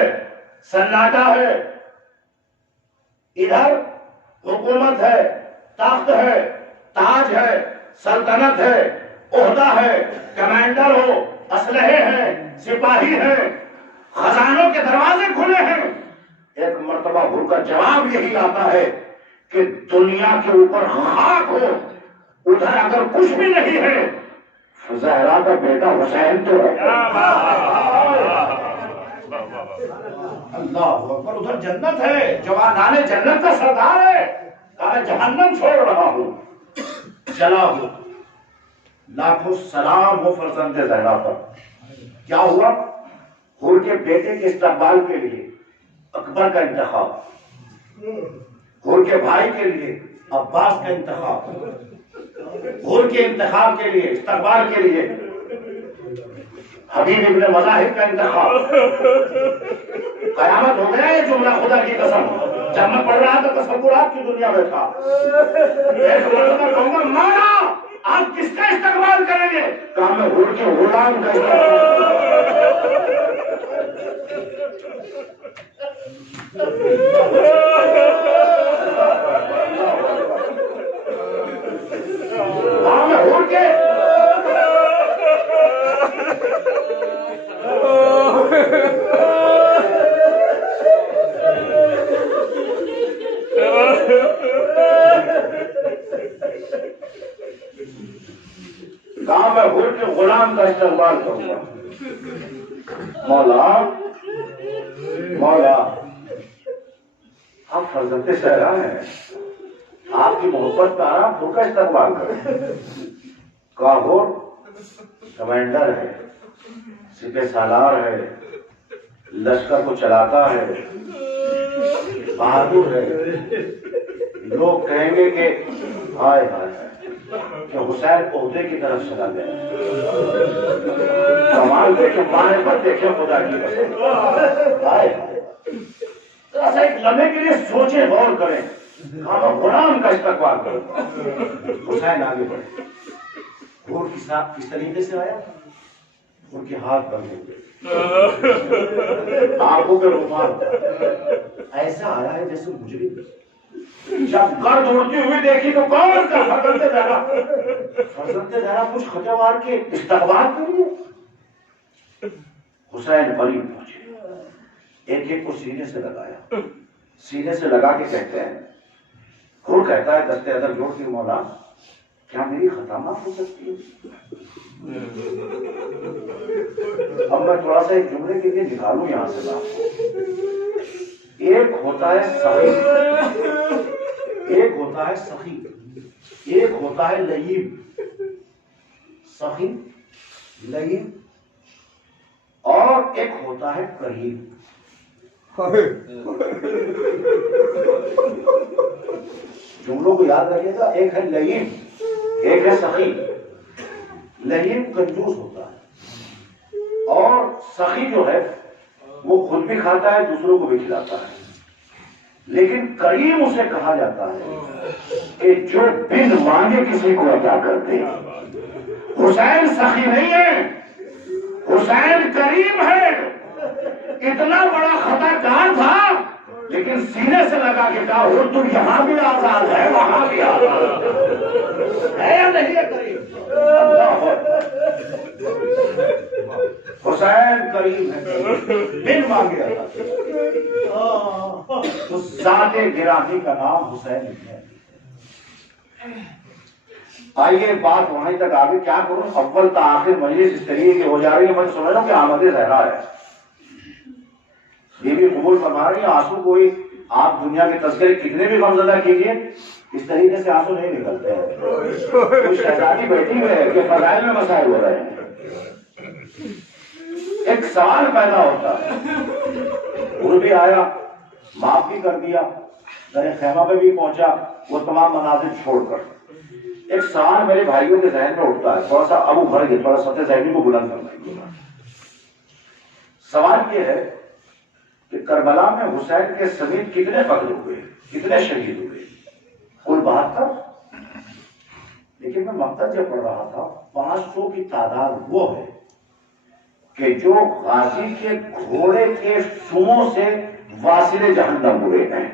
سناٹا ہے، ادھر حکومت ہے، تخت ہے، تاج ہے، سلطنت ہے، عہدہ ہے، کمانڈر ہو، اسلحے ہیں، سپاہی ہیں، خزانوں کے دروازے کھلے ہیں. ایک مرتبہ ان کا جواب یہی آتا ہے کہ دنیا کے اوپر خاک ہو، ادھر اگر کچھ بھی نہیں ہے، زہرا کا بیٹا حسین تو ہے. اللہ اکبر. ادھر جنت ہے، جوانان جنت کا سردار ہے. کہا جہنم چھوڑ رہا ہوں، چلا ہوں. لاکھوں سلام ہو فرزند زہرا پر. کیا ہوا؟ حور کے بیٹے کے استقبال کے لیے اکبر کا انتخاب، حور کے بھائی کے لیے عباس کا انتخاب، حور کے انتخاب کے لیے، استقبال کے لیے حبیب ابن مظاہر کا انتخاب. قیامت ہو گیا یہ جملہ خدا کی قسم. جب میں پڑھ رہا تو تصورات کی دنیا میں تھا. ایک مرتبہ کہوں گا مولا آپ کس کا استقبال کریں گے؟ کہا میں حور کے غلام کا ہاں میں حور کے کہا میں حور کے غلام کا استقبال کروں گا. مولا مولا آپ فرزند زہرا ہیں، آپ کی محبت کا آپ حور کا استقبال کریں. کہا حور کمانڈر ہے، سپہ سالار ہے، لشکر کو چلاتا ہے، بہادر ہے. لوگ کہیں گے کہ ہائے ہائے کہ حسین عہدے کی طرف چلا گیا. کمال دیکھے، بائیں پر دیکھے، خدا کی قسم. ہائے ہائے ایسا ایک لمحے کے لیے سوچیں، غور کریں. کہا غلام کا استقبال کرو. حسین آگے بڑھے. حور کے ساتھ کس طریقے سے آیا؟ ان کے ہاتھ بند ہو گئے، آنکھوں پہ رومال، ایسا آیا ہے جیسے مجرم. جب گرد اڑتی ہوئی دیکھی تو کون کا فرزند زہرا. فرزند زہرا کچھ خطے مار کے استقبال کریے. حسین قریب پہنچے، ایک ایک کو سینے سے لگایا، سینے سے لگا کے کہتے ہیں. حور کہتا ہے دستے ادر جوڑ کے مولا کیا میری خطا معاف ہو سکتی ہے؟ اب میں تھوڑا سا ایک جملے کے لیے نکالوں یہاں سے بات. ایک ہوتا ہے سخی، ایک ہوتا ہے سخی، ایک ہوتا ہے لئیم. سخی، لئیم، اور ایک ہوتا ہے کریم. جملوں کو یاد رکھیے گا. ایک ہے لئیم، ایک ہے سخی. لئیم کنجوس ہوتا ہے، اور سخی جو ہے وہ خود بھی کھاتا ہے، دوسروں کو بھی کھلاتا ہے. لیکن کریم اسے کہا جاتا ہے کہ جو بن مانگے کسی کو عطا کر دے. حسین سخی نہیں ہے، حسین کریم ہے. اتنا بڑا خطا کار تھا لیکن سینے سے لگا کے کہا وہ تو یہاں بھی آزاد ہے، وہاں بھی آزاد ہے یا نہیں ہے کریم؟ حسین کریم ہے، بن مانگے عطا. اس ذات گرامی کا نام حسین ہے. آئیے بات وہیں تک آگے کیا کروں. اول تا آخر مجلس اس طریقے کی ہو جا رہی ہے، میں سمجھ رہا ہوں کہ آمد زہرا ہے. یہ بھی قبول فرما رہی ہیں. آنسو کوئی آپ دنیا کے تذکرے کتنے بھی غمزدہ کیجیے، اس طریقے سے آنسو نہیں نکلتے ہیں. کوئی شہزادی بیٹھی ہوئی ہے کہ فضائل میں مسائل ہو رہے ہیں. ایک سوال پیدا ہوتا ہے. وہ بھی آیا، معاف بھی کر دیا، در خیمہ پہ بھی پہنچا، وہ تمام مناظر چھوڑ کر. ایک سوال میرے بھائیوں کے ذہن میں اٹھتا ہے، تھوڑا سا اب ابھر گیا، تھوڑا سطح ذہنی کو بلند کرنا ہے۔ سوال یہ ہے کہ کربلا میں حسین کے سمیت کتنے قتل ہوئے، کتنے شہید ہوئے؟ کل 72۔ لیکن میں مقصد جب پڑھ رہا تھا 500 کی تعداد وہ ہے کہ جو غازی کے گھوڑے کے سموں سے واصل جہنم ہوئے ہیں۔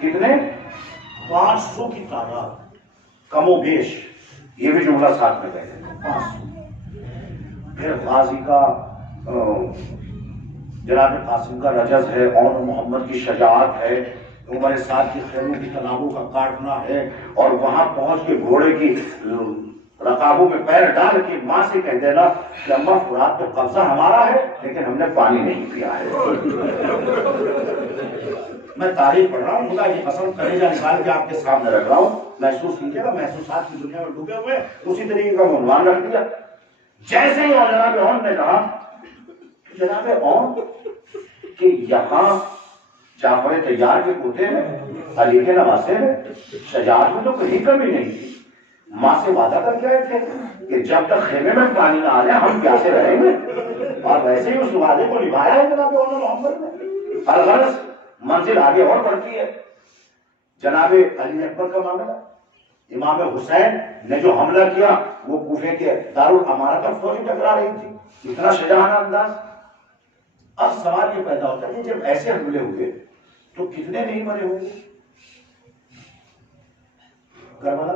کتنے؟ 500 کی تعداد، کم و بیش، یہ بھی جملہ ساتھ میں کہتے ہیں 500۔ پھر غازی کا جناب قاسم کا رجز ہے، اور محمد کی شجاعت ہے، عمر سعد کی خیموں کی تنابوں کا کاٹنا ہے، اور وہاں پہنچ کے گھوڑے کی رکابوں میں پیر ڈال کے ماں سے کہہ دینا کہ اماں فرات پہ قبضہ ہمارا ہے لیکن ہم نے پانی نہیں پیا ہے۔ میں تاریخ پڑھ رہا ہوں، خدا کی قسم کلیجہ نکال کے آپ کے سامنے رکھ رہا ہوں، محسوس کیجیے گا، محسوسات کی دنیا میں ڈوبے ہوئے اسی طریقے کا عنوان رکھ دیا۔ جیسے ہی اور جناب اون نے کہا، جناب اون کہ یہاں جعفر طیار کے پوتے ہیں، علی کے نواسے ہیں، شجاعت میں تو کہیں کمی نہیں تھی۔ ماں سے وعدہ کر کے آئے تھے کہ جب تک خیمے میں پانی نہ آ جائے ہم پیاسے رہیں گے، اور ویسے ہی اس وعدے کو نبھایا ہے جناب اون محمد نے۔ الغرض منزل آگے اور بڑھتی ہے۔ جناب علی اکبر کا معاملہ، امام حسین نے جو حملہ کیا وہ کوفے کے دارالامارہ کا فوج ٹکرا رہی تھی، اتنا شجاعانہ انداز۔ اب سوال یہ پیدا ہوتا ہے کہ جب ایسے حملے ہوئے تو کتنے نہیں مرے ہوں گے کربلا؟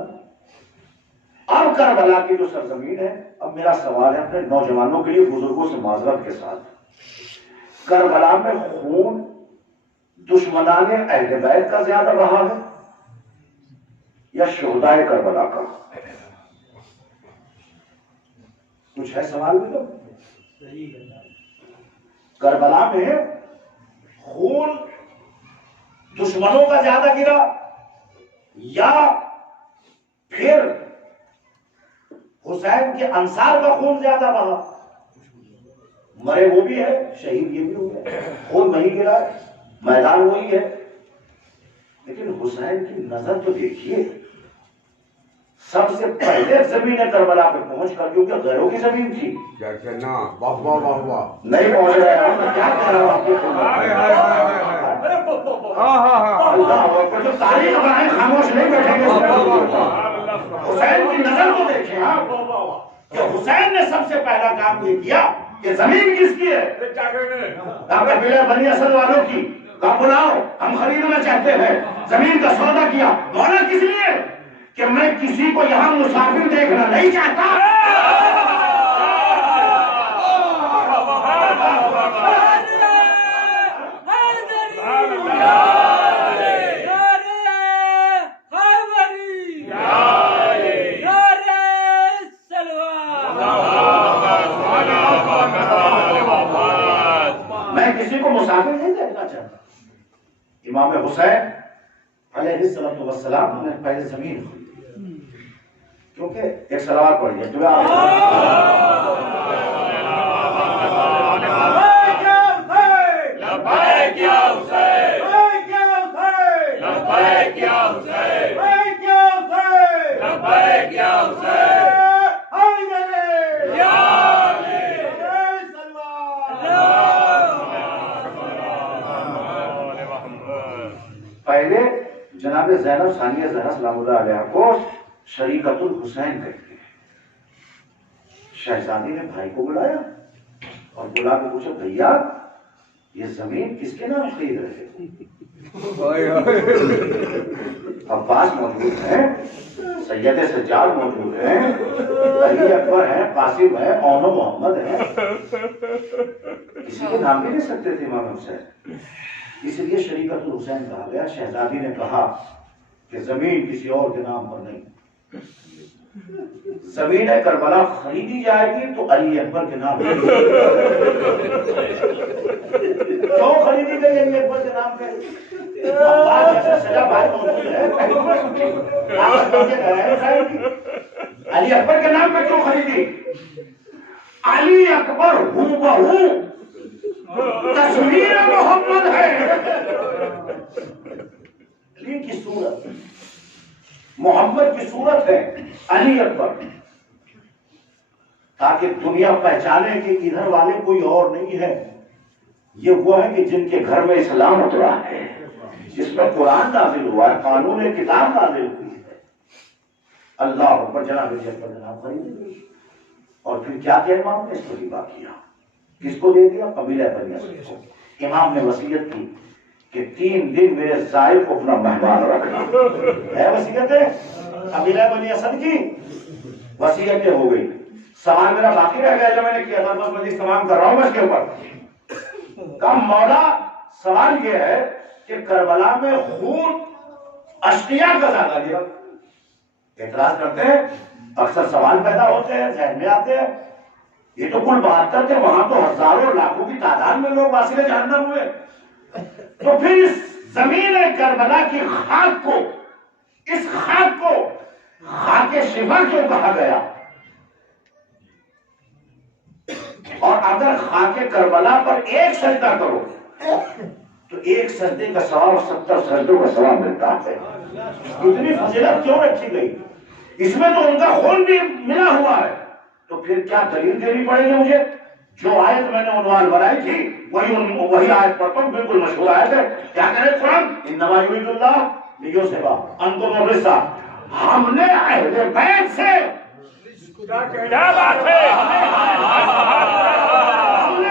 اب کربلا کی جو سرزمین ہے، اب میرا سوال ہے اپنے نوجوانوں کے لیے، بزرگوں سے معذرت کے ساتھ، کربلا میں خون دشمنان اہل بیت کا زیادہ رہا ہے یا شہداء کربلا کا؟ کچھ ہے سوال میں تو؟ کربلا میں خون دشمنوں کا زیادہ گرا یا پھر حسین کے انصار کا خون زیادہ بہا؟ مرے وہ بھی ہے، شہید یہ بھی ہوئے، خون وہی گرا ہے، میدان وہی ہے، لیکن حسین کی نظر تو دیکھیے، سب سے پہلے زمین کربلا پہ پہنچ کر، کیونکہ غیروں کی زمین تھی، نہیں پہنچ رہے ہیں، کیا کہہ رہا ہوں آپ کو، جو تاریخ بنائے خاموش نہیں بیٹھیں گے۔ حسین کی نظر تو دیکھیں آپ، کہ حسین نے سب سے پہلا کام یہ کیا کہ زمین کس کی ہے؟ قبیلہ بنی اسد والوں کی، آپ بلاؤ ہم خریدنا چاہتے ہیں، زمین کا سودا کیا، مولا کس لیے؟ کہ میں کسی کو یہاں مسافر دیکھنا نہیں چاہتا۔ میں کسی کو مسافر نہیں دیکھنا چاہتا۔ امام حسین علیہ السلام نے پہلے زمین خریدی، کیونکہ ایک سلوات پڑھی ہے پہلے جناب زینب ثانیہ زہرا سلام اللہ علیہ کو شریکت الحسین کہتے ہیں۔ شہزادی نے بھائی کو بلایا اور بلا کے پوچھا، بھیا یہ زمین کس کے نام خرید رہے تھے؟ عباس موجود ہیں، سید سجاد موجود ہیں، علی اکبر ہیں، قاسم ہیں، اون محمد ہیں، کسی کے نام بھی نہیں سکتے تھے امام حسین، اس لیے شریکت الحسین کہا گیا۔ شہزادی نے کہا کہ زمین کسی اور کے نام پر نہیں، زمین کربلا خریدی جائے گی تو علی اکبر کے نام پر۔ کیوں خریدی گئی علی اکبر کے نام پہ؟ سجا بھائی موجود ہے، علی اکبر کے نام پہ کیوں خریدی؟ علی اکبر ہوں بہو تصویر محمد ہے، علی کی صورت، محمد کی صورت ہے علی اکبر، تاکہ دنیا پہچانے کہ ادھر والے کوئی اور نہیں ہے، یہ وہ ہے کہ جن کے گھر میں اسلام اترا ہے، جس میں قرآن نازل ہوا ہے، قانون کتاب نازل ہوئی ہے۔ اللہ اکبر، جناب اکبر جناب خریدے۔ اور پھر کیا کیا امام نے؟ اس کو ربا کیا۔ کس کو دے دیا؟ قبیلہ بنی اسد کو۔ امام نے وصیت کی کہ 3 دن میرے زائر کو اپنا مہمان رکھنا ہے، وصیت ہے قبیلہ بنی اسد کی، وصیت ہو گئی۔ سوال میرا باقی رہ گیا جو میں نے کیا تھا، بس مزید تمام کر رہا ہوں اس کے اوپر۔ کم مولا سوال یہ ہے کہ کربلا میں خون اشتیا کا زیادہ لیا، اعتراض کرتے ہیں، اکثر سوال پیدا ہوتے ہیں، ذہن میں آتے ہیں، یہ تو کل 72 تھے، وہاں تو ہزاروں لاکھوں کی تعداد میں لوگ واصل جہنم ہوئے، تو پھر اس زمین کربلا کی خاک کو، اس خاک کو خاک شفا کیوں کہا گیا؟ اور اگر خاک کربلا پر ایک سجدہ کرو تو ایک سجدے کا ثواب 70 سجدوں کا ثواب ملتا ہے۔ اتنی فضیلت کیوں رکھی گئی؟ اس میں تو ان کا خون بھی ملا ہوا ہے، تو پھر کیا دلیل دینی پڑے گی مجھے؟ جو آیت میں نے عنوان بنائی تھی وہی آیت پڑھتا ہوں، بالکل مشہور آیت ہے، کیا کرے قرآن؟ انما یرید اللہ لیذھب عنکم الرجس، ہم نے اہل بیت سے، کیا بات ہے، ہم نے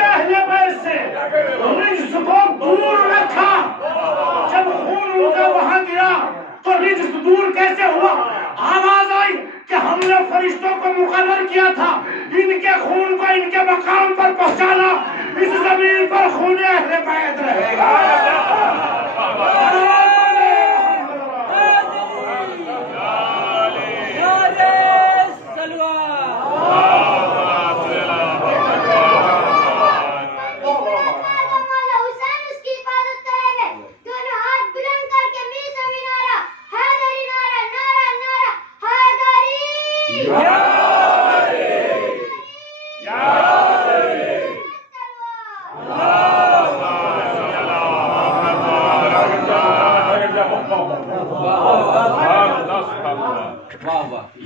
اہل بیت سے رجس کو دور رکھا۔ جب خون ان کا وہاں گرا تو رجس دور کیسے ہوا؟ آواز آئی کہ ہم نے فرشتوں کو مقرر کیا تھا ان کے خون کو ان کے مقام پر پہنچانا، اس زمین پر خون اہل بیت رہے گا۔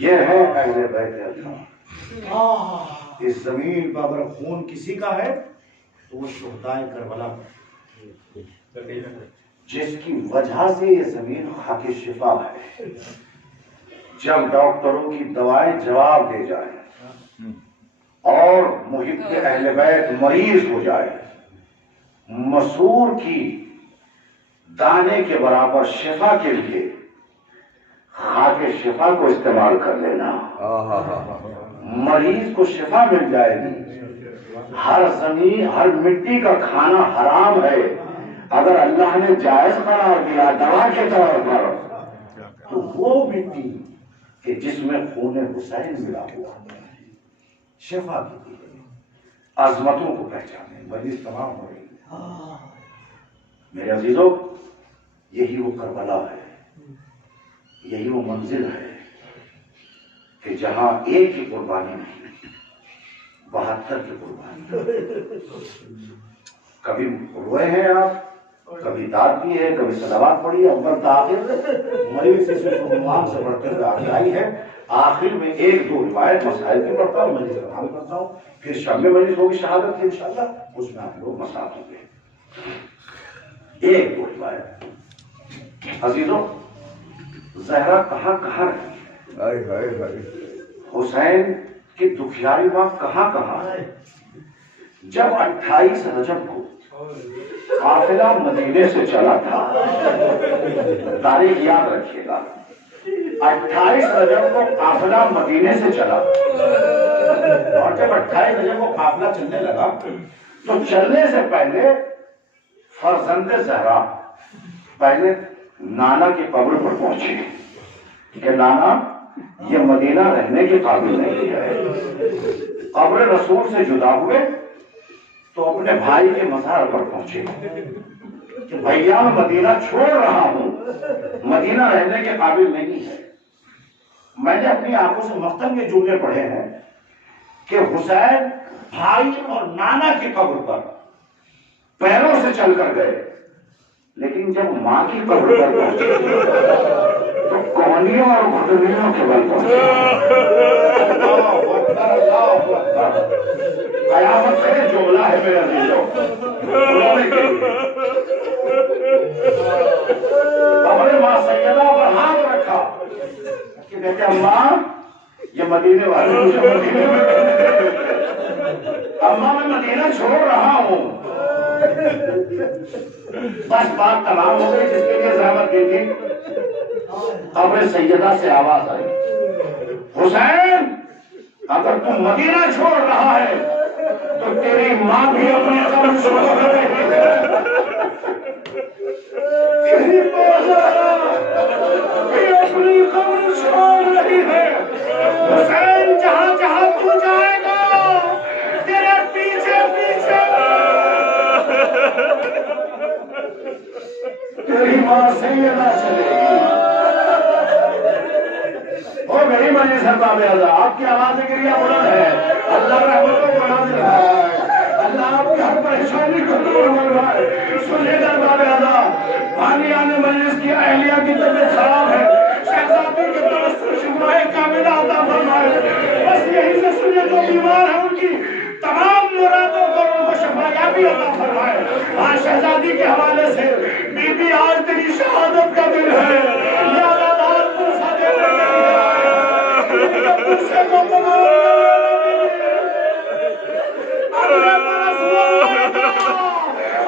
یہ ہے اہل بیت اللہ۔ اس زمین پر اگر خون کسی کا ہے تو وہ شہدائے کربلا کا، جس کی وجہ سے یہ زمین خاک شفا ہے۔ جب ڈاکٹروں کی دوائیں جواب دے جائیں اور محب اہل بیت مریض ہو جائے، مسور کی دانے کے برابر شفا کے لیے خاک شفا کو استعمال کر لینا، مریض کو شفا مل جائے گی۔ ہر زمین، ہر مٹی کا کھانا حرام ہے، اگر اللہ نے جائز قرار دیا دوا کے طور پر، تو وہ مٹی کہ جس میں خون حسین ملا ہوا شفا کی لیے عظمتوں کو پہچانے، مریض تمام ہو رہی ہے۔ میرے عزیزوں، یہی وہ کربلا ہے، یہی وہ منزل ہے کہ جہاں ایک کی قربانی نہیں، 72 کی قربانی۔ کبھی روئے ہیں آپ، کبھی داد کی ہے، کبھی صلوات پڑھی ہے، اول تاخیر مریض سے ایمان سے بڑھ کر آگے آئی ہے۔ آخر میں 1-2 روایت مسائل کی پڑھتا ہوں، مریض کا نام کرتا ہوں، پھر شب میں مریض ہوگی شہادت کی انشاءاللہ، اس میں آپ لوگ مسائل ہوں گے۔ 1-2 روایت۔ عزیزوں، زہرا کہاں کہاں رہی، حسین کی دکھیاری ماں کہاں کہاں ہے؟ جب 28 رجب کو قافلہ مدینے سے چلا تھا، تاریخ یاد رکھیے گا، 28 رجب کو قافلہ مدینے سے چلا، اور جب 28 رجب کو قافلہ چلنے لگا تو چلنے سے پہلے فرزند زہرا پہلے نانا کی قبر پر پہنچی کہ نانا یہ مدینہ رہنے کے قابل نہیں ہے۔ قبر رسول سے جدا ہوئے تو اپنے بھائی کے مزار پر پہنچے کہ بھیا میں مدینہ چھوڑ رہا ہوں، مدینہ رہنے کے قابل نہیں ہے۔ میں نے اپنی آنکھوں سے مختم یہ جملے پڑھے ہیں کہ حسین بھائی اور نانا کی قبر پر پیروں سے چل کر گئے، لیکن جب ماں کی قبر پر پہنچے تو کونیوں اور گھٹنیوں کے بل پہنچے. قیامت کا یہ جملہ ہے میرے عزیزوں. قبر ماں سیدہ پر ہاتھ رکھا کہ دیکھیں اماں یہ مدینے والے مجھے مدینے میں اماں میں مدینہ چھوڑ رہا ہوں. بس بات تمام ہو گئی. جس کے لیے زحمت دی تھی قبر سیدہ سے آواز آئی, حسین اگر تم مدینہ چھوڑ رہا ہے تو تیری ماں بھی اپنی قبر چھوڑ رہی ہے. تیری ماں بھی اپنی قبر چھوڑ رہی ہے. حسین جہاں جہاں تو جائے گا تیرے پیچھے پیچھے تیری ماں سیدہ چلے گی. او میری مجھے سرباب اللہ, آپ کی آواز گریہ بلند ہے. اللہ رحمتوں کو نازل ہے. اللہ آپ کی ہر پریشانی کو دور فرمائے. سنیے درباب اللہ, بانیان مجلس کی اہلیہ کی طبیعت خراب ہے, شہزادی کی طرف شفا کاملہ عطا فرمائے. بس یہی سے سنیے, جو بیمار ہیں ان کی تمام مرادوں کو ان کو شفا یابی عطا فرمائے. آج شہزادی کے حوالے سے بی بی آج تیری شہادت کا دن ہے. یا اللہ پرسا دینے کے لیے پرسے کو قبول اپنے پاس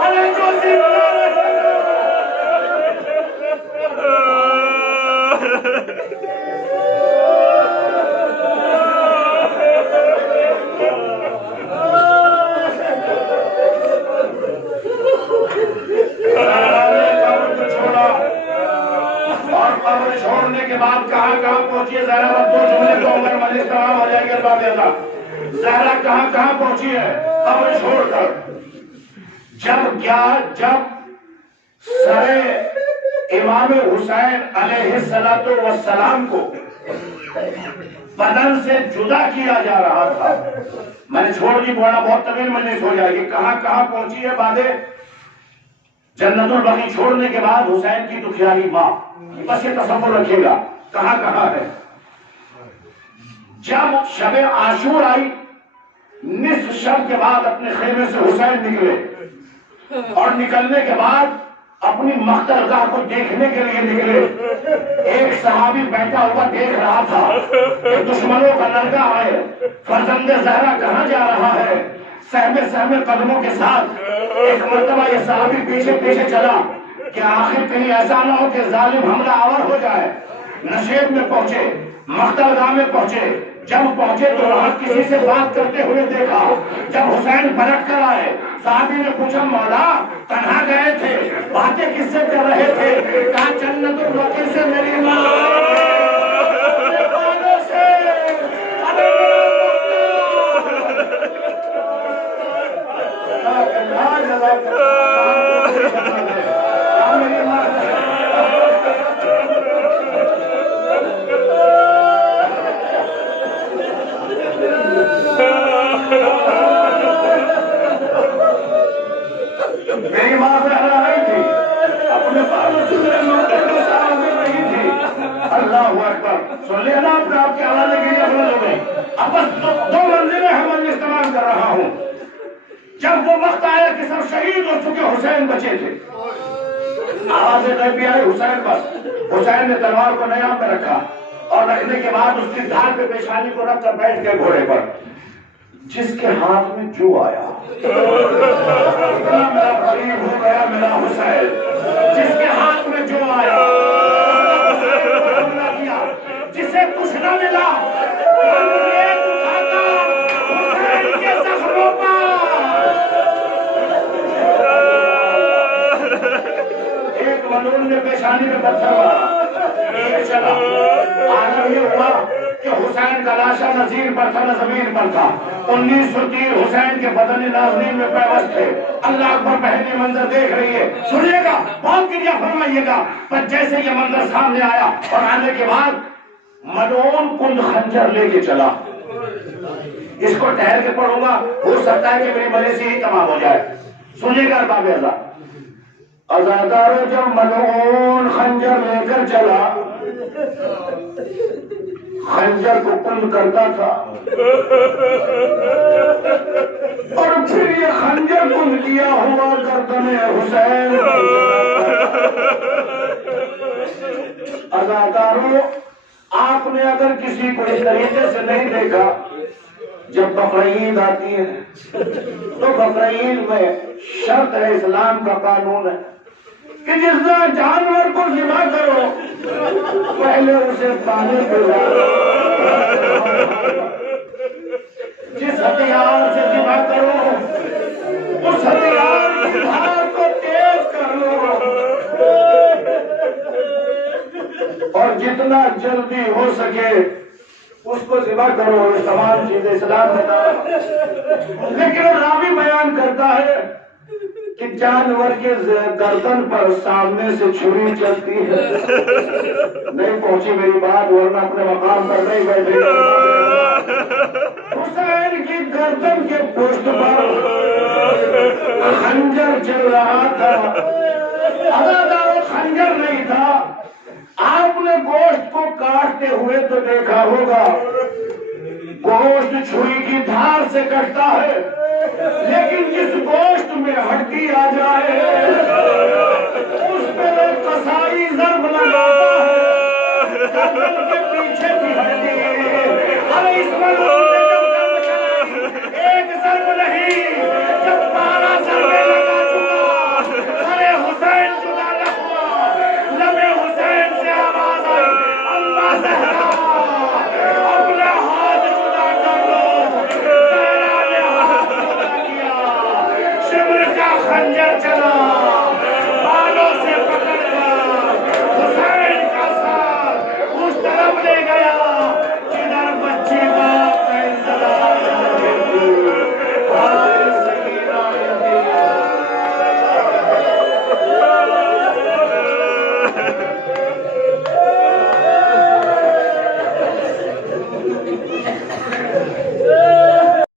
ارے جو زندہ چھوڑنے کے بعد کہاں کہاں پہنچی ہے زہرا. دو جملے تو عمر مجلس تمام ہو جائے گی. الباب اللہ, زہرا کہاں کہاں پہنچی ہے قبر چھوڑ کر؟ جب سر امام حسین علیہ السلام کو بدن سے جدا کیا جا رہا تھا. میں نے چھوڑ دی, بڑا بہت طویل مجلس ہو جائے گی. کہاں کہاں پہنچی ہے بعد جنت البقیع چھوڑنے کے بعد حسین کی دکھیاری ماں, بس یہ تصور رکھیے گا کہاں کہاں ہے. جب شب عاشور آئی, نصف شب کے بعد اپنے خیمے سے حسین نکلے اور نکلنے کے بعد اپنی مقتل گاہ کو دیکھنے کے لیے نکلے. ایک صحابی بیٹھا ہوا دیکھ رہا تھا کہ دشمنوں کا لڑکا آئے, فرزند زہرا کہاں جا رہا ہے. سہمے قدموں کے ساتھ ایک مرتبہ یہ صحابی پیچھے پیچھے چلا کہ آخر کہیں ایسا نہ ہو کہ ظالم حملہ آور ہو جائے. نشیب میں پہنچے, مقتل گاہ میں پہنچے. جب پہنچے تو وہاں کسی سے بات کرتے ہوئے دیکھا. جب حسین پلٹ کر آئے, صحابی نے پوچھا مولا تنہا گئے تھے, باتیں کس سے کر رہے تھے؟ کہا جنت البقیع سے میری ماں میری ماں بہرا رہی تھی, اپنے پاس نہیں تھی. اللہ اکبر. سن لیا نا آپ نے, آپ کے حوالے کے لیے بلند ہو گئی. اب بس دو منزلیں ہم استعمال کر رہا ہوں. جب وہ وقت آیا کہ سب شہید ہو چکے, حسین بچے تھے, آوازیں غیبی آئی حسین بس. حسین نے تلوار کو نیام پہ رکھا اور رکھنے کے بعد اس کی دھار پہ پیشانی کو رکھ کر بیٹھ گئے گھوڑے پر. جس کے ہاتھ میں جو آیا اتنا میرا قریب ہو گیا میرا حسین. جس کے ہاتھ میں جو آیا کیا, جسے کچھ نہ ملا حسین کے زخموں پر ایک ملعون نے پیشانی میں پتھر مارا. یہ چلا عالم یہ ہوا کہ حسین کا لاشا نظیر پر تھا نہ زمین پر تھا. 19 تیر حسین کے بدن ناظرین میں پیوست تھے. اللہ اکبر پہلی منظر دیکھ رہی ہے. سنیے گا, بہت کریا فرمائیے گا. پر جیسے یہ منظر سامنے آیا اور آنے کے بعد ملعون کند خنجر لے کے چلا. اس کو ٹھہر کے پڑھوں گا, ہو سکتا ہے کہ میری مجلس ہی تمام ہو جائے. سنیے گا ارباب اللہ, عزادارو جب ملعون خنجر لے کر چلا، خنجر کو کند کرتا تھا اور پھر یہ خنجر کند لیا ہوا گردن حسین۔ عزادارو، آپ نے اگر کسی کو اس طریقے سے نہیں دیکھا، جب بقرعید آتی ہے تو بقرعید میں شرط ہے، اسلام کا قانون ہے کہ جس طرح جانور کو ذبح کرو پہلے اسے پانی پلاؤ، جس ہتھیار سے ذبح کرو اس ہتھیار کی دھار کو تیز کر لو اور جتنا جلدی ہو سکے اس کو ذبح کرو۔ یہ تمام چیزیں اسلام بتا، لیکن راوی بیان کرتا ہے کہ جانور کے گردن پر سامنے سے چھری چلتی ہے۔ نہیں پہنچی میری بات، ورنہ اپنے مقام پر نہیں بیٹھے۔ حسین کی گردن کے پشت پر خنجر چل رہا تھا، عزادارو خنجر نہیں تھا۔ آپ نے گوشت کو کاٹتے ہوئے تو دیکھا ہوگا، گوشت چھری کی دھار سے کٹتا ہے، لیکن جس گوشت میں ہڈی آ جائے اس پہ قصائی ضرب لگاتا ہے، گردن کے پیچھے کی ہڈی۔ ارے اس میں ایک ضرب نہیں، جب 12 ضربے لگا چکا، ارے حسین جدا نہ ہوا، لبے حسین سے آواز آئی، اللہ زہرا اپنا ہاتھ جدا کر لو۔ زہرا نے ہاتھ جدا کیا، شمر کا خنجر چلا،